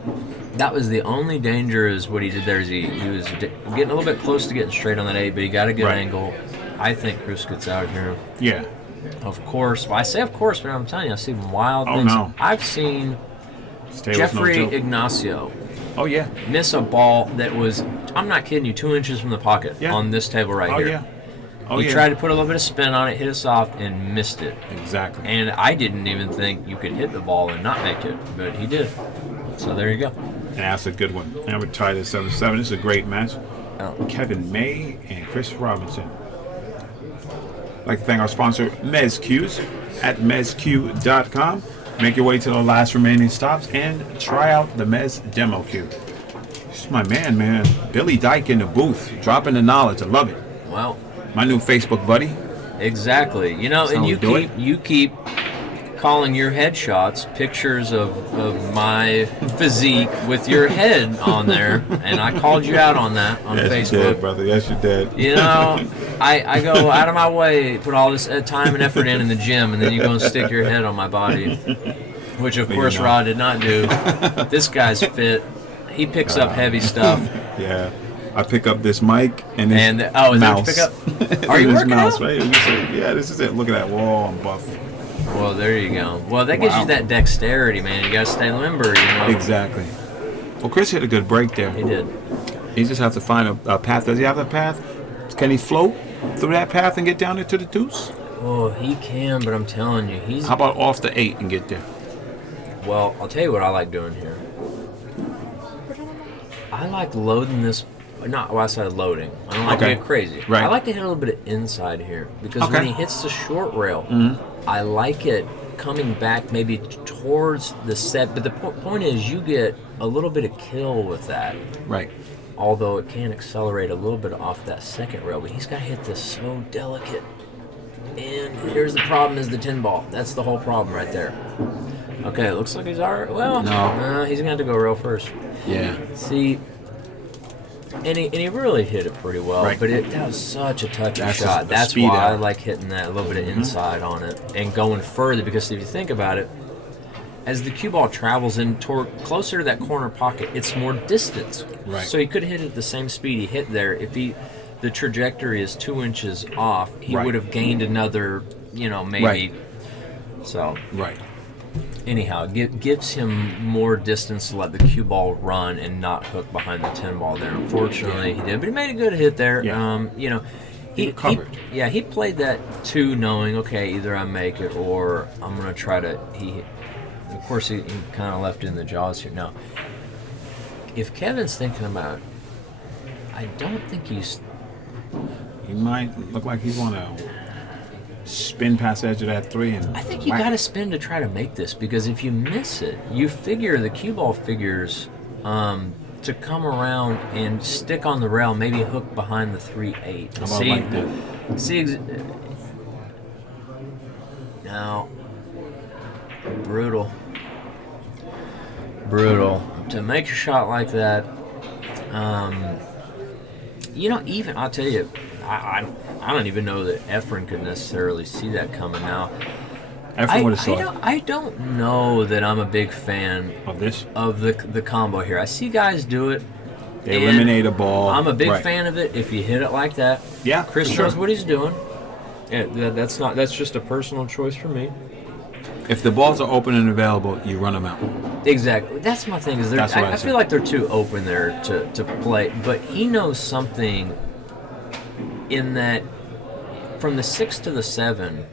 That was the only danger is what he did there. Is he was getting a little bit close to getting straight on that 8, but he got a good Right. angle. I think Chris gets out here. Yeah. Of course. Well, I say of course, but I'm telling you, I've seen wild Oh, things. no. I've seen Stay with Jeffrey no joke. Ignacio Oh, yeah. miss a ball that was, I'm not kidding you, 2 inches from the pocket Yeah. on this table right Oh, here. yeah. Oh, He yeah. tried to put a little bit of spin on it, hit it soft, and missed it. Exactly. And I didn't even think you could hit the ball and not make it, but he did. So there you go. Yeah, that's a good one. Now we're tied at 7-7. This is a great match. Kevin May and Chris Robinson. I'd like to thank our sponsor, Mezz Qs, at mezzq.com. Make your way to the last remaining stops and try out the Mezz Demo Q. This is my man. Billy Dyke in the booth, dropping the knowledge. I love it. Well, My new Facebook buddy. exactly. You know, That's and how we do you keep calling your headshots pictures of my physique with your head on there, and I called you out on that on Yes, Facebook. you did, brother. Yes, you did. You know, I go out of my way, put all this time and effort in the gym, and then you go and stick your head on my body, which of But course you know. Rod did not do. This guy's fit. He picks up heavy stuff. Yeah. I pick up this mic and this And is there a mouse. pickup? Are you This working mouse, out? right? You can see- Yeah, this is it. Look at that. Whoa, I'm buff. Well, there you go. Well, that gives Wow. you that dexterity, man. You gotta stay limber, you know. Exactly. Well, Chris hit a good break there. He did. He just have to find a path. Does he have a path? Can he float through that path and get down into the deuce? Oh, he can, but I'm telling you, he's. How about off the 8 and get there? Well, I'll tell you what I like doing here. I like loading this. Not well, I said loading. I don't like Okay. to get crazy. Right. I like to hit a little bit of inside here because when Okay. he hits the short rail, I like it coming back maybe towards the set. But the point is, you get a little bit of kill with that. Right. Although it can accelerate a little bit off that second rail, but he's got to hit this so delicate. And here's the problem: is the tin ball. That's the whole problem right there. Okay, it looks like he's already. Well, No. he's gonna have to go rail first. Yeah. See, and he really hit it pretty well, Right. but that was such a touchy That's shot. the That's speed why I out. like hitting that a little bit of inside on it and going further, because if you think about it, as the cue ball travels in toward closer to that corner pocket, it's more distance. Right. So he could have hit it at the same speed he hit there. If the trajectory is 2 inches off, he Right. would have gained another, maybe. Right. So Right. anyhow, it gives him more distance to let the cue ball run and not hook behind the 10 ball there. Unfortunately, he did, but he made a good hit there. Yeah. He recovered. He played that too, knowing, okay, either I make it or I'm going to try to. Of course, he kind of left it in the jaws here. Now, if Kevin's thinking about it, I don't think he's. He might look like he's want to spin past the edge of that 3 and. I think you whack. got to spin to try to make this, because if you miss it, you figure the cue ball figures to come around and stick on the rail, maybe hook behind the 3-8. How about like that? Now, brutal to make a shot like that. Even I'll tell you, I don't even know that Efren could necessarily see that coming. Now, Efren would have saw it. I don't know that I'm a big fan Of this, of the combo here. I see guys do it. they and eliminate a ball. I'm a big Right. fan of it if you hit it like that. Yeah, Chris for sure. knows what he's doing. That's just a personal choice for me. If the balls are open and available, you run them out. Exactly. That's my thing. That's what I I said. feel like they're too open there to play. But he knows something in that from the 6 to the 7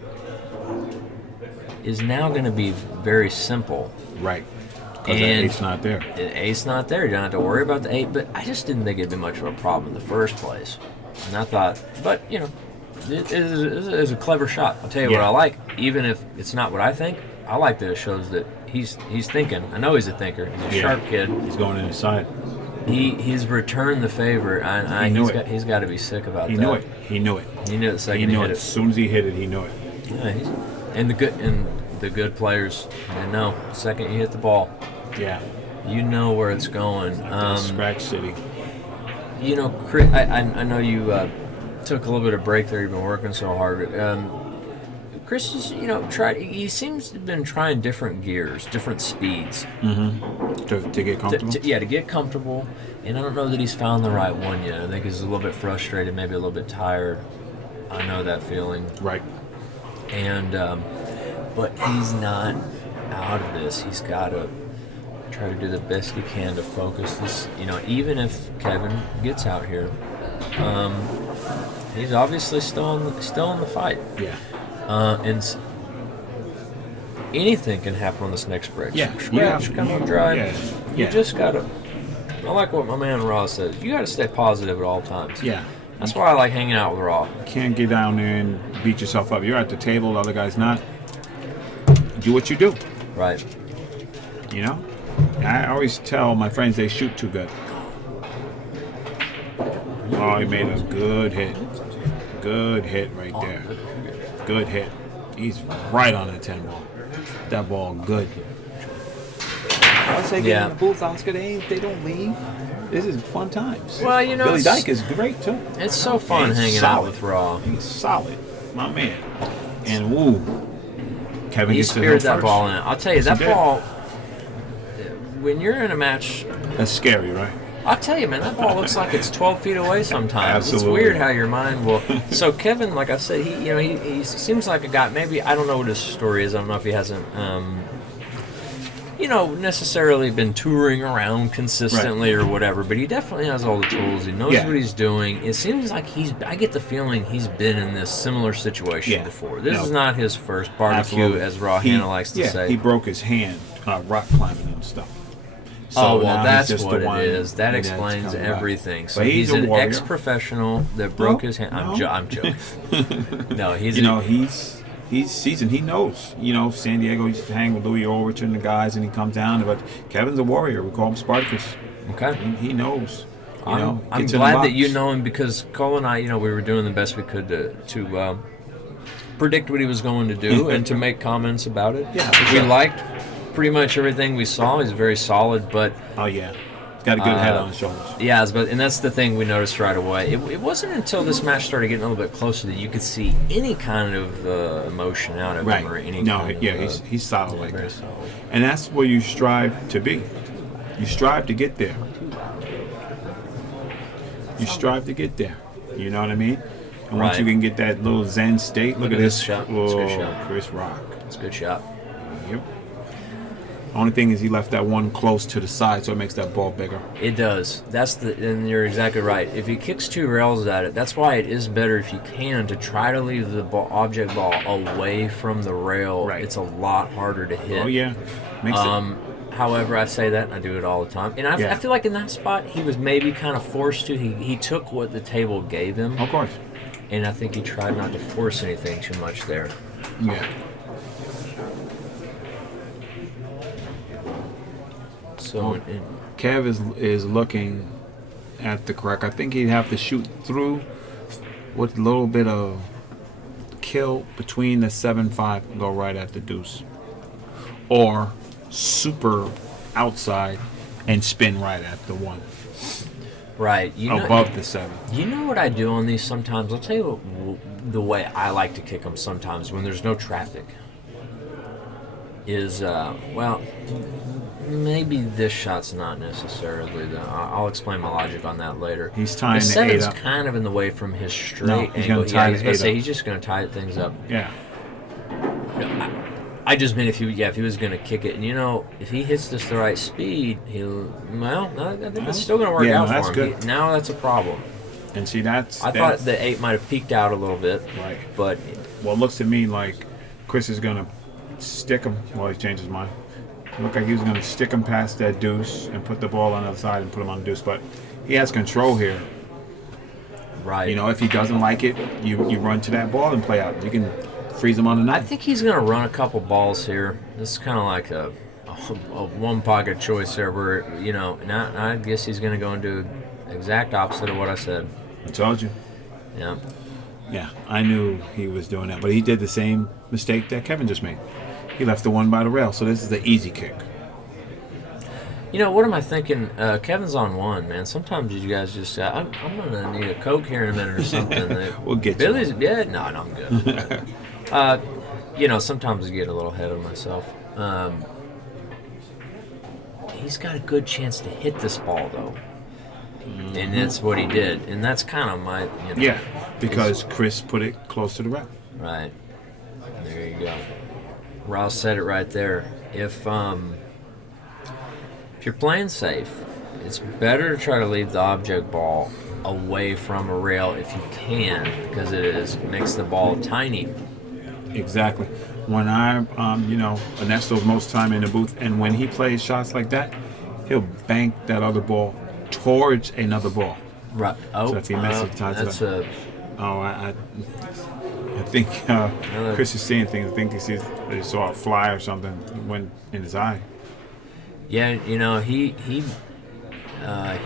is now going to be very simple. Right. Because the And- 8's not there. The ace not there. You don't have to worry about the 8. But I just didn't think it'd be much of a problem in the first place. And I thought, but it is a clever shot. I'll tell you what Yeah. I like. Even if it's not what I think, I like that it shows that he's thinking. I know he's a thinker. He's a Yeah. sharp kid. He's going inside. He's returned the favor. He knew it. He's got to be sick about He that. knew it. He knew it. He knew it the second He he knew hit it. it. As soon as he hit it, he knew it. Yeah, and the good players, they know. The second you hit the ball, Yeah. you know where it's going. Scratch City. Chris, I know you took a little bit of break there. You've been working so hard. Chris is, tried. He seems to have been trying different gears, different speeds. To get comfortable. To get comfortable. And I don't know that he's found the right one yet. I think he's a little bit frustrated, maybe a little bit tired. I know that feeling. Right. And but he's not out of this. He's got to try to do the best he can to focus this. Even if Kevin gets out here, he's obviously still in the fight. Yeah. Anything can happen on this next break. Yeah. Scratch, come on, drive. Yeah. You Yeah. just gotta I like what my man Raw says. You got to stay positive at all times. Yeah. That's why I like hanging out with Raw. You can't get down there and beat yourself up. You're at the table, the other guy's not. Do what you do. Right. You know? I always tell my friends they shoot too good. Oh, he made a good hit. Good hit right there. Good hit. He's right on the 10 ball. That ball good. Once they get in the booth, Oscar, they don't leave. This is fun times. Well, you know, Billy Dyke is great too. It's so fun He's hanging solid. out with Raw. He's solid, my man. And woo, Kevin He gets the speared hill that first. ball in. I'll tell you, Yes, that he did. ball, when you're in a match, That's scary, right? I'll tell you, man, that ball looks like it's 12 feet away sometimes. Absolutely. It's weird how your mind will. So Kevin, like I said, he seems like a guy. Maybe I don't know what his story is. I don't know if he hasn't, necessarily been touring around consistently or whatever. But he definitely has all the tools. He knows what he's doing. It seems like I get the feeling he's been in this similar situation before. This is not his first barbecue, Absolutely. as Raw Hannah likes to say. He broke his hand rock climbing and stuff. Oh, well, now he's that's just what the one it is. That that's explains coming back. everything. So But he's a an warrior. ex-professional that broke his hand. No. I'm joking. No, he's He's seasoned. He knows. San Diego used to hang with Louis Ulrich and the guys, and he comes down. But Kevin's a warrior. We call him Spartacus. okay. He knows. I'm gets in the glad that box. you know him because Cole and I, we were doing the best we could to predict what he was going to do and to make comments about it. Yeah, for we sure. liked pretty much everything we saw. He's very solid, but Oh yeah, he's got a good head on his shoulders. yeah, and that's the thing we noticed right away. It wasn't until this match started getting a little bit closer that you could see any kind of emotion out of him or any kind of, he's solid like very this, solid. and that's where you strive to be. You strive to get there. You strive to get there. You know what I mean? And once Right. you can get that little Zen state, look at this this shot. It's a good Oh, shot. Chris Rock. It's a good shot. Yep. Only thing is he left that one close to the side, so it makes that ball bigger. It does. And you're exactly right. If he kicks 2 rails at it, that's why it is better if you can to try to leave the object ball away from the rail. Right. It's a lot harder to hit. Oh yeah, makes However, I say that, and I do it all the time. And I feel like in that spot, he was maybe kind of forced to. He took what the table gave him, it. Of course. and I think he tried not to force anything too much there. Yeah. So, Kev is looking at the correct. I think he'd have to shoot through with a little bit of kill between the 7-5 and go right at the deuce, or super outside and spin right at the 1 right. above the 7. You know what I do on these sometimes? I'll tell you the way I like to kick them sometimes when there's no traffic is, maybe this shot's not necessarily I'll explain my logic on that later. He's tying the the 8 7's up. kind of in the way from his straight No, he's angle. gonna tie He's the gonna 8 say up. he's just going to tie things up. Yeah. I just meant if he was going to kick it, and if he hits this the right speed, I think it's still going to work out that's for him. good. Now that's a problem. And see, I thought the 8 might have peaked out a little bit, right. but Well, it looks to me like Chris is gonna stick him. Well, he changed his mind. It looked like he was gonna stick him past that deuce and put the ball on the other side and put him on the deuce. But he has control here. right. If he doesn't like it, you run to that ball and play out. You can freeze him on the I 9. think he's going to run a couple balls here. This is kind of like a one-pocket choice here where, now I guess he's going to go and do exact opposite of what I said. I told you. Yeah. Yeah, I knew he was doing that, but he did the same mistake that Kevin just made. He left the 1 by the rail, so this is the easy kick. What am I thinking? Kevin's on 1, man. Sometimes you guys just I'm going to need a Coke here in a minute or something. We'll get you. Billy's, no, I'm good. Sometimes I get a little ahead of myself. He's got a good chance to hit this ball, though. And that's what he did. And that's kind of my, Yeah, because Chris put it close to the rail. Right. There you go. Ross said it right there. If you're playing safe, it's better to try to leave the object ball away from a rail if you can, because it makes the ball tiny. Exactly. When Ernesto's most time in the booth, and when he plays shots like that, he'll bank that other ball towards another ball. Right. Oh, So if he messes with the that's a. Oh, I think Chris is seeing things. I think he saw a fly or something went in his eye. Yeah, you know he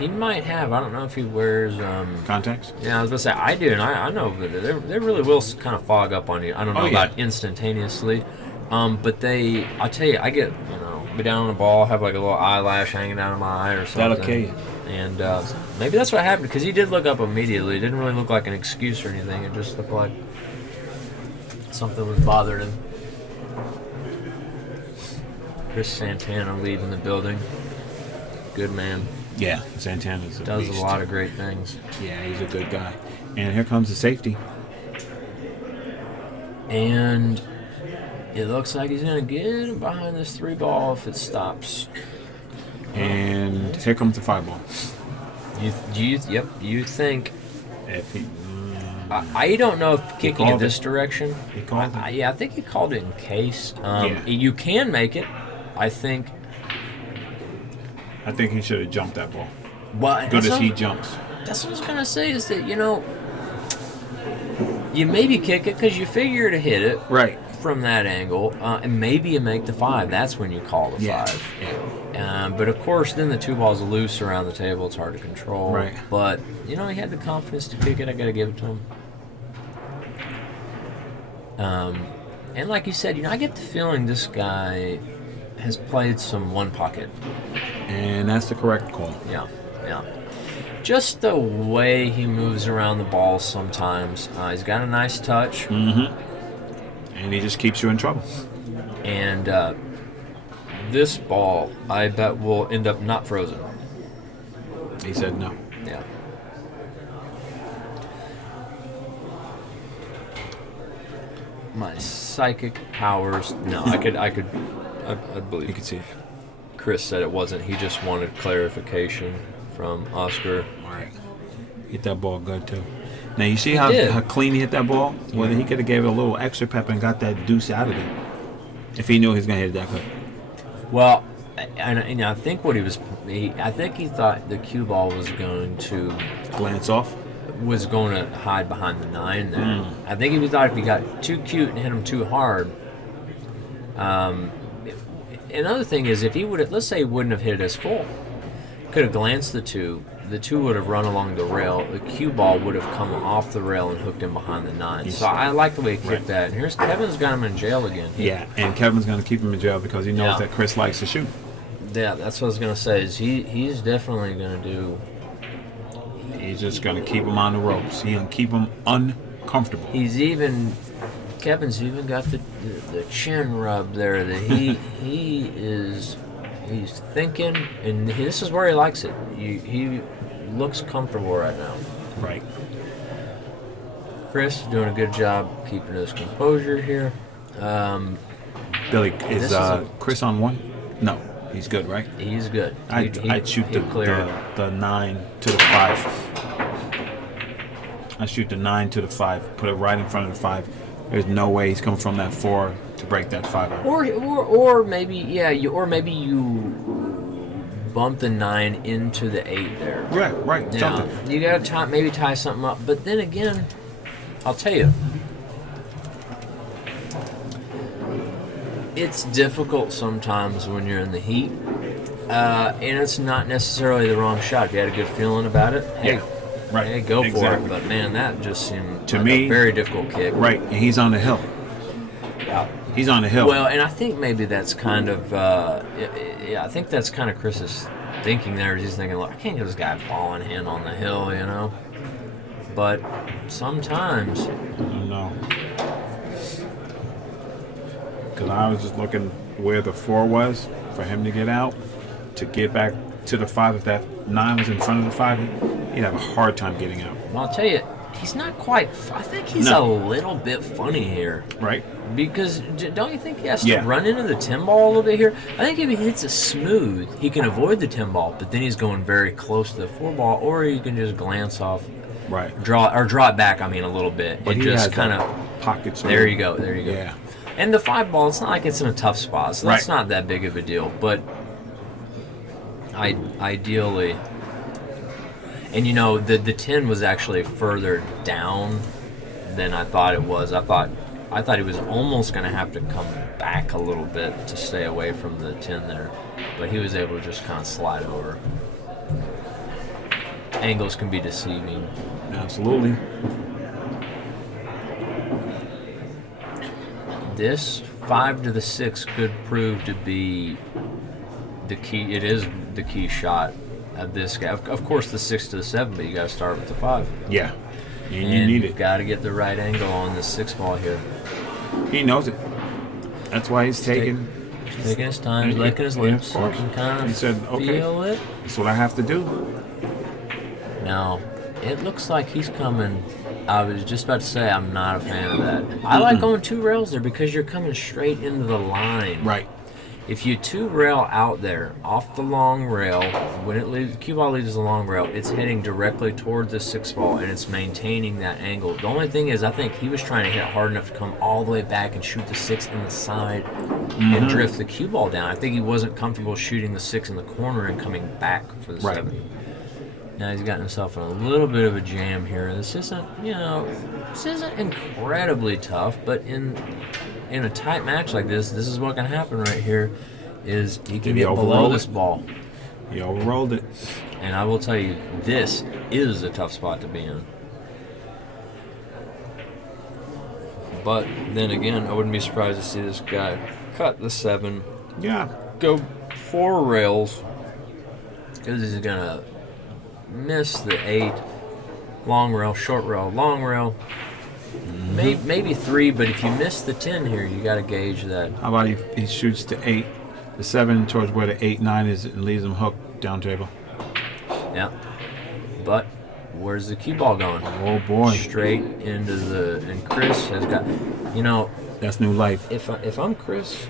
might have. I don't know if he wears. Contacts? Yeah, I was gonna say I do, and I know that they really will kind of fog up on you. I don't know about instantaneously, but I'll tell you, I get be down on the ball, have like a little eyelash hanging out of my eye or something. That'll kill you. And maybe that's what happened because he did look up immediately. It didn't really look like an excuse or anything. It just looked like something was bothering him. Chris Santana leaving the building. Good man. Yeah, Santana's Does beast. a lot of great things. Yeah, he's a good guy. And here comes the safety. And it looks like he's going to get behind this 3 ball if it stops. And here comes the 5 ball. You think... If he, I don't know if kicking it this it. direction... He called it. Yeah, I think he called it in case. Yeah. You can make it. I think he should have jumped that ball. Well, Good as he jumps. That's what I was going to say is that, you maybe kick it because you figure to hit it Right. from that angle, and maybe you make the 5. That's when you call the 5. Yeah. But of course, then the 2 ball's loose around the table. It's hard to control. Right. But, he had the confidence to kick it. I got to give it to him. And like you said, I get the feeling this guy has played some one pocket. And that's the correct call. Yeah. Just the way he moves around the ball sometimes. He's got a nice touch. Mm-hmm. And he just keeps you in trouble. And this ball, I bet, will end up not frozen. He said no. Yeah. My psychic powers. No, I believe. You can see it. Chris said it wasn't. He just wanted clarification from Oscar. All right. Hit that ball good, too. Now, you see did. how clean he hit that ball? Whether he could have gave it a little extra pep and got that deuce out of there. If he knew he was going to hit it that good. Well, and I think what I think he thought the cue ball was going to Glance off. hide behind the 9 there. I think he thought if he got too cute and hit him too hard. Another thing is if he would, let's say he wouldn't have hit it as full, could have glanced the 2. The 2 would have run along the rail. The cue ball would have come off the rail and hooked him behind the 9. So I like the way he kicked that. And here's Kevin's got him in jail again. Yeah, and Kevin's going to keep him in jail because he knows that Chris likes to shoot. Yeah, that's what I was going to say. Is he's definitely going to do. He's just going to keep him on the ropes. He's going to keep him uncomfortable. Kevin's even got the chin rub there that he's thinking, and this is where he likes it. He looks comfortable right now. Right. Chris is doing a good job keeping his composure here. Billy, is Chris on 1? No, he's good, right? He's good. I'd shoot the 9 to the 5. I shoot the 9 to the 5. Put it right in front of the 5. There's no way he's coming from that 4 to break that 5 out. Or maybe you bump the 9 into the 8 there. Right. Yeah, Something. you got to maybe tie something up. But then again, I'll tell you, it's difficult sometimes when you're in the heat, and it's not necessarily the wrong shot. If you had a good feeling about it, hey, go for it. But man, that just seemed to like me a very difficult kick. Right, and he's on the hill. Yeah. He's on the hill. Well, and I think maybe that's kind of, I think that's kind of Chris's thinking there. He's thinking, look, I can't give this guy a ball in hand on the hill, But sometimes. I don't know. Because I was just looking where the 4 was for him to get out, to get back to the 5. If that 9 was in front of the 5, he'd have a hard time getting out. Well, I'll tell you, he's not quite. I think he's a little bit funny here. Right. Because don't you think he has to run into the 10 ball a little bit here? I think if he hits it smooth, he can avoid the 10 ball, but then he's going very close to the 4 ball, or he can just glance off. Right. Draw it back, a little bit. But it just kind of. Pocket smooth. There you go. Yeah. And the 5 ball, it's not like it's in a tough spot, so that's not that big of a deal. But ideally, And the 10 was actually further down than I thought it was. I thought he was almost going to have to come back a little bit to stay away from the 10 there, but he was able to just kind of slide over. Angles can be deceiving. Absolutely. This 5 to the 6 could prove to be the key. It is the key shot of this guy. Of course, the 6 to the 7, but you got to start with the 5. Yeah. You And need you've it. got to get the right angle on this 6 ball here. He knows it. That's why he's taking. Taking his time, Yeah, licking his yeah, lips, of so he course. can kind of He said, okay. feel it. That's what I have to do. Now, it looks like he's coming. I was just about to say I'm not a fan of that. I like going 2 rails there because you're coming straight into the line. Right. If you 2 rail out there off the long rail, when it leaves, the cue ball leaves the long rail, it's heading directly towards the 6 ball and it's maintaining that angle. The only thing is, I think he was trying to hit hard enough to come all the way back and shoot the 6 in the side and drift the cue ball down. I think he wasn't comfortable shooting the 6 in the corner and coming back for the Right. 7. Now he's gotten himself in a little bit of a jam here. This isn't incredibly tough, but in a tight match like this is what can happen right here. Is he can Did he get below overroll this it? ball, He overrolled it. and I will tell you, this is a tough spot to be in. But then again, I wouldn't be surprised to see this guy cut the 7, Yeah. go 4 rails, because he's gonna miss the 8, long rail, short rail, long rail. Maybe 3, but if you miss the 10 here, you got to gauge that. How about he shoots the 8, the 7 towards where the 8, 9 is, and leaves him hooked down table. Yeah. But where's the cue ball going? Oh boy, Straight into and Chris has got, that's new life. if I'm Chris,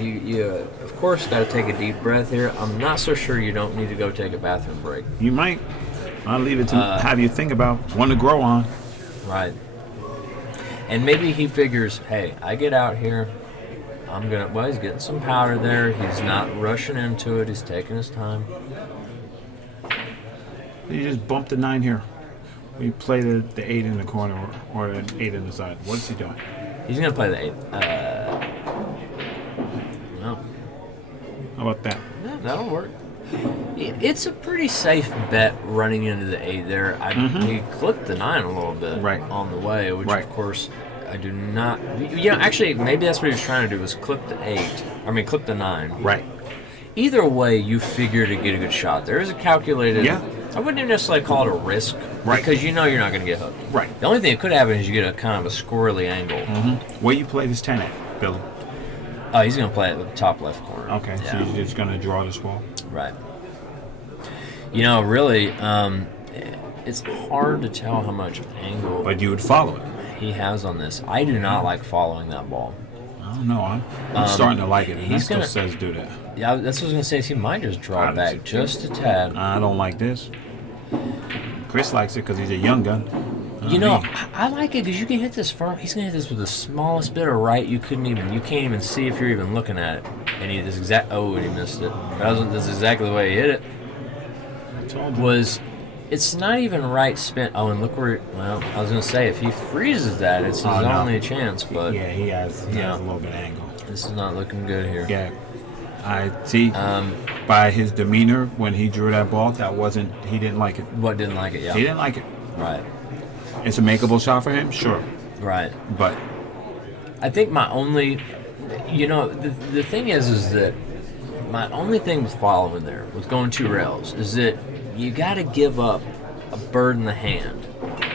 you of course got to take a deep breath here. I'm not so sure you don't need to go take a bathroom break. You might. I'll leave it to have you think about one to grow on. Right. And maybe he figures, hey, I get out here, he's getting some powder there. He's not rushing into it. He's taking his time. You just bump the 9 here. We play the 8 in the corner or the 8 in the side. What's he doing? He's going to play the 8. No. How about that? Yeah, that'll work. It's a pretty safe bet running into the 8 there. He clipped the 9 a little bit Right. on the way, which Right. of course I do not. Actually, maybe that's what he was trying to do, was clip the 8. Clip the 9. Right. Either way, you figure to get a good shot. There is a calculated. Yeah. I wouldn't even necessarily call it a risk, Right. Because you're not going to get hooked. Right. The only thing that could happen is you get a kind of a squirrely angle. Where you play this 10 at, Billy? Oh, he's going to play it at the top left corner. Okay, Yeah. so you're just gonna draw this ball. Right. Really, it's hard to tell how much angle But you would follow it. he has on this. I do not like following that ball. I don't know. I'm starting to like it, and that he's still gonna- says do that. Yeah, that's what I was going to say. Is he might just draw I back see. just a tad. I don't like this. Chris likes it because he's a young gun. I like it because you can hit this firm. He's gonna hit this with the smallest bit of right. You can't even see if you're even looking at it. And he this exact. Oh, and he missed it. That's exactly the way he hit it. I told you. It's not even right spin. Oh, and look where. Well, I was gonna say if he freezes that, it's his Oh, no. only chance. But Yeah, he has a little bit of angle. this is not looking good here. Yeah, I see. By his demeanor when he drew that ball, he didn't like it. What didn't like it? Yeah. He didn't like it. Right. It's a makeable shot for him, sure, Right. but I think my only, the thing is that my only thing with following there, with going 2 rails, is that you got to give up a bird in the hand.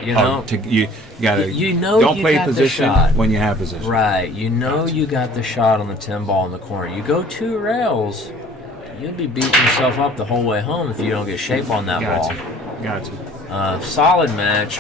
You know, you gotta. Don't you play got the position shot. when you have position. Right. You got the shot on the 10 ball in the corner. You go 2 rails, you'll be beating yourself up the whole way home if you don't get shape on that ball. Gotcha. Solid match.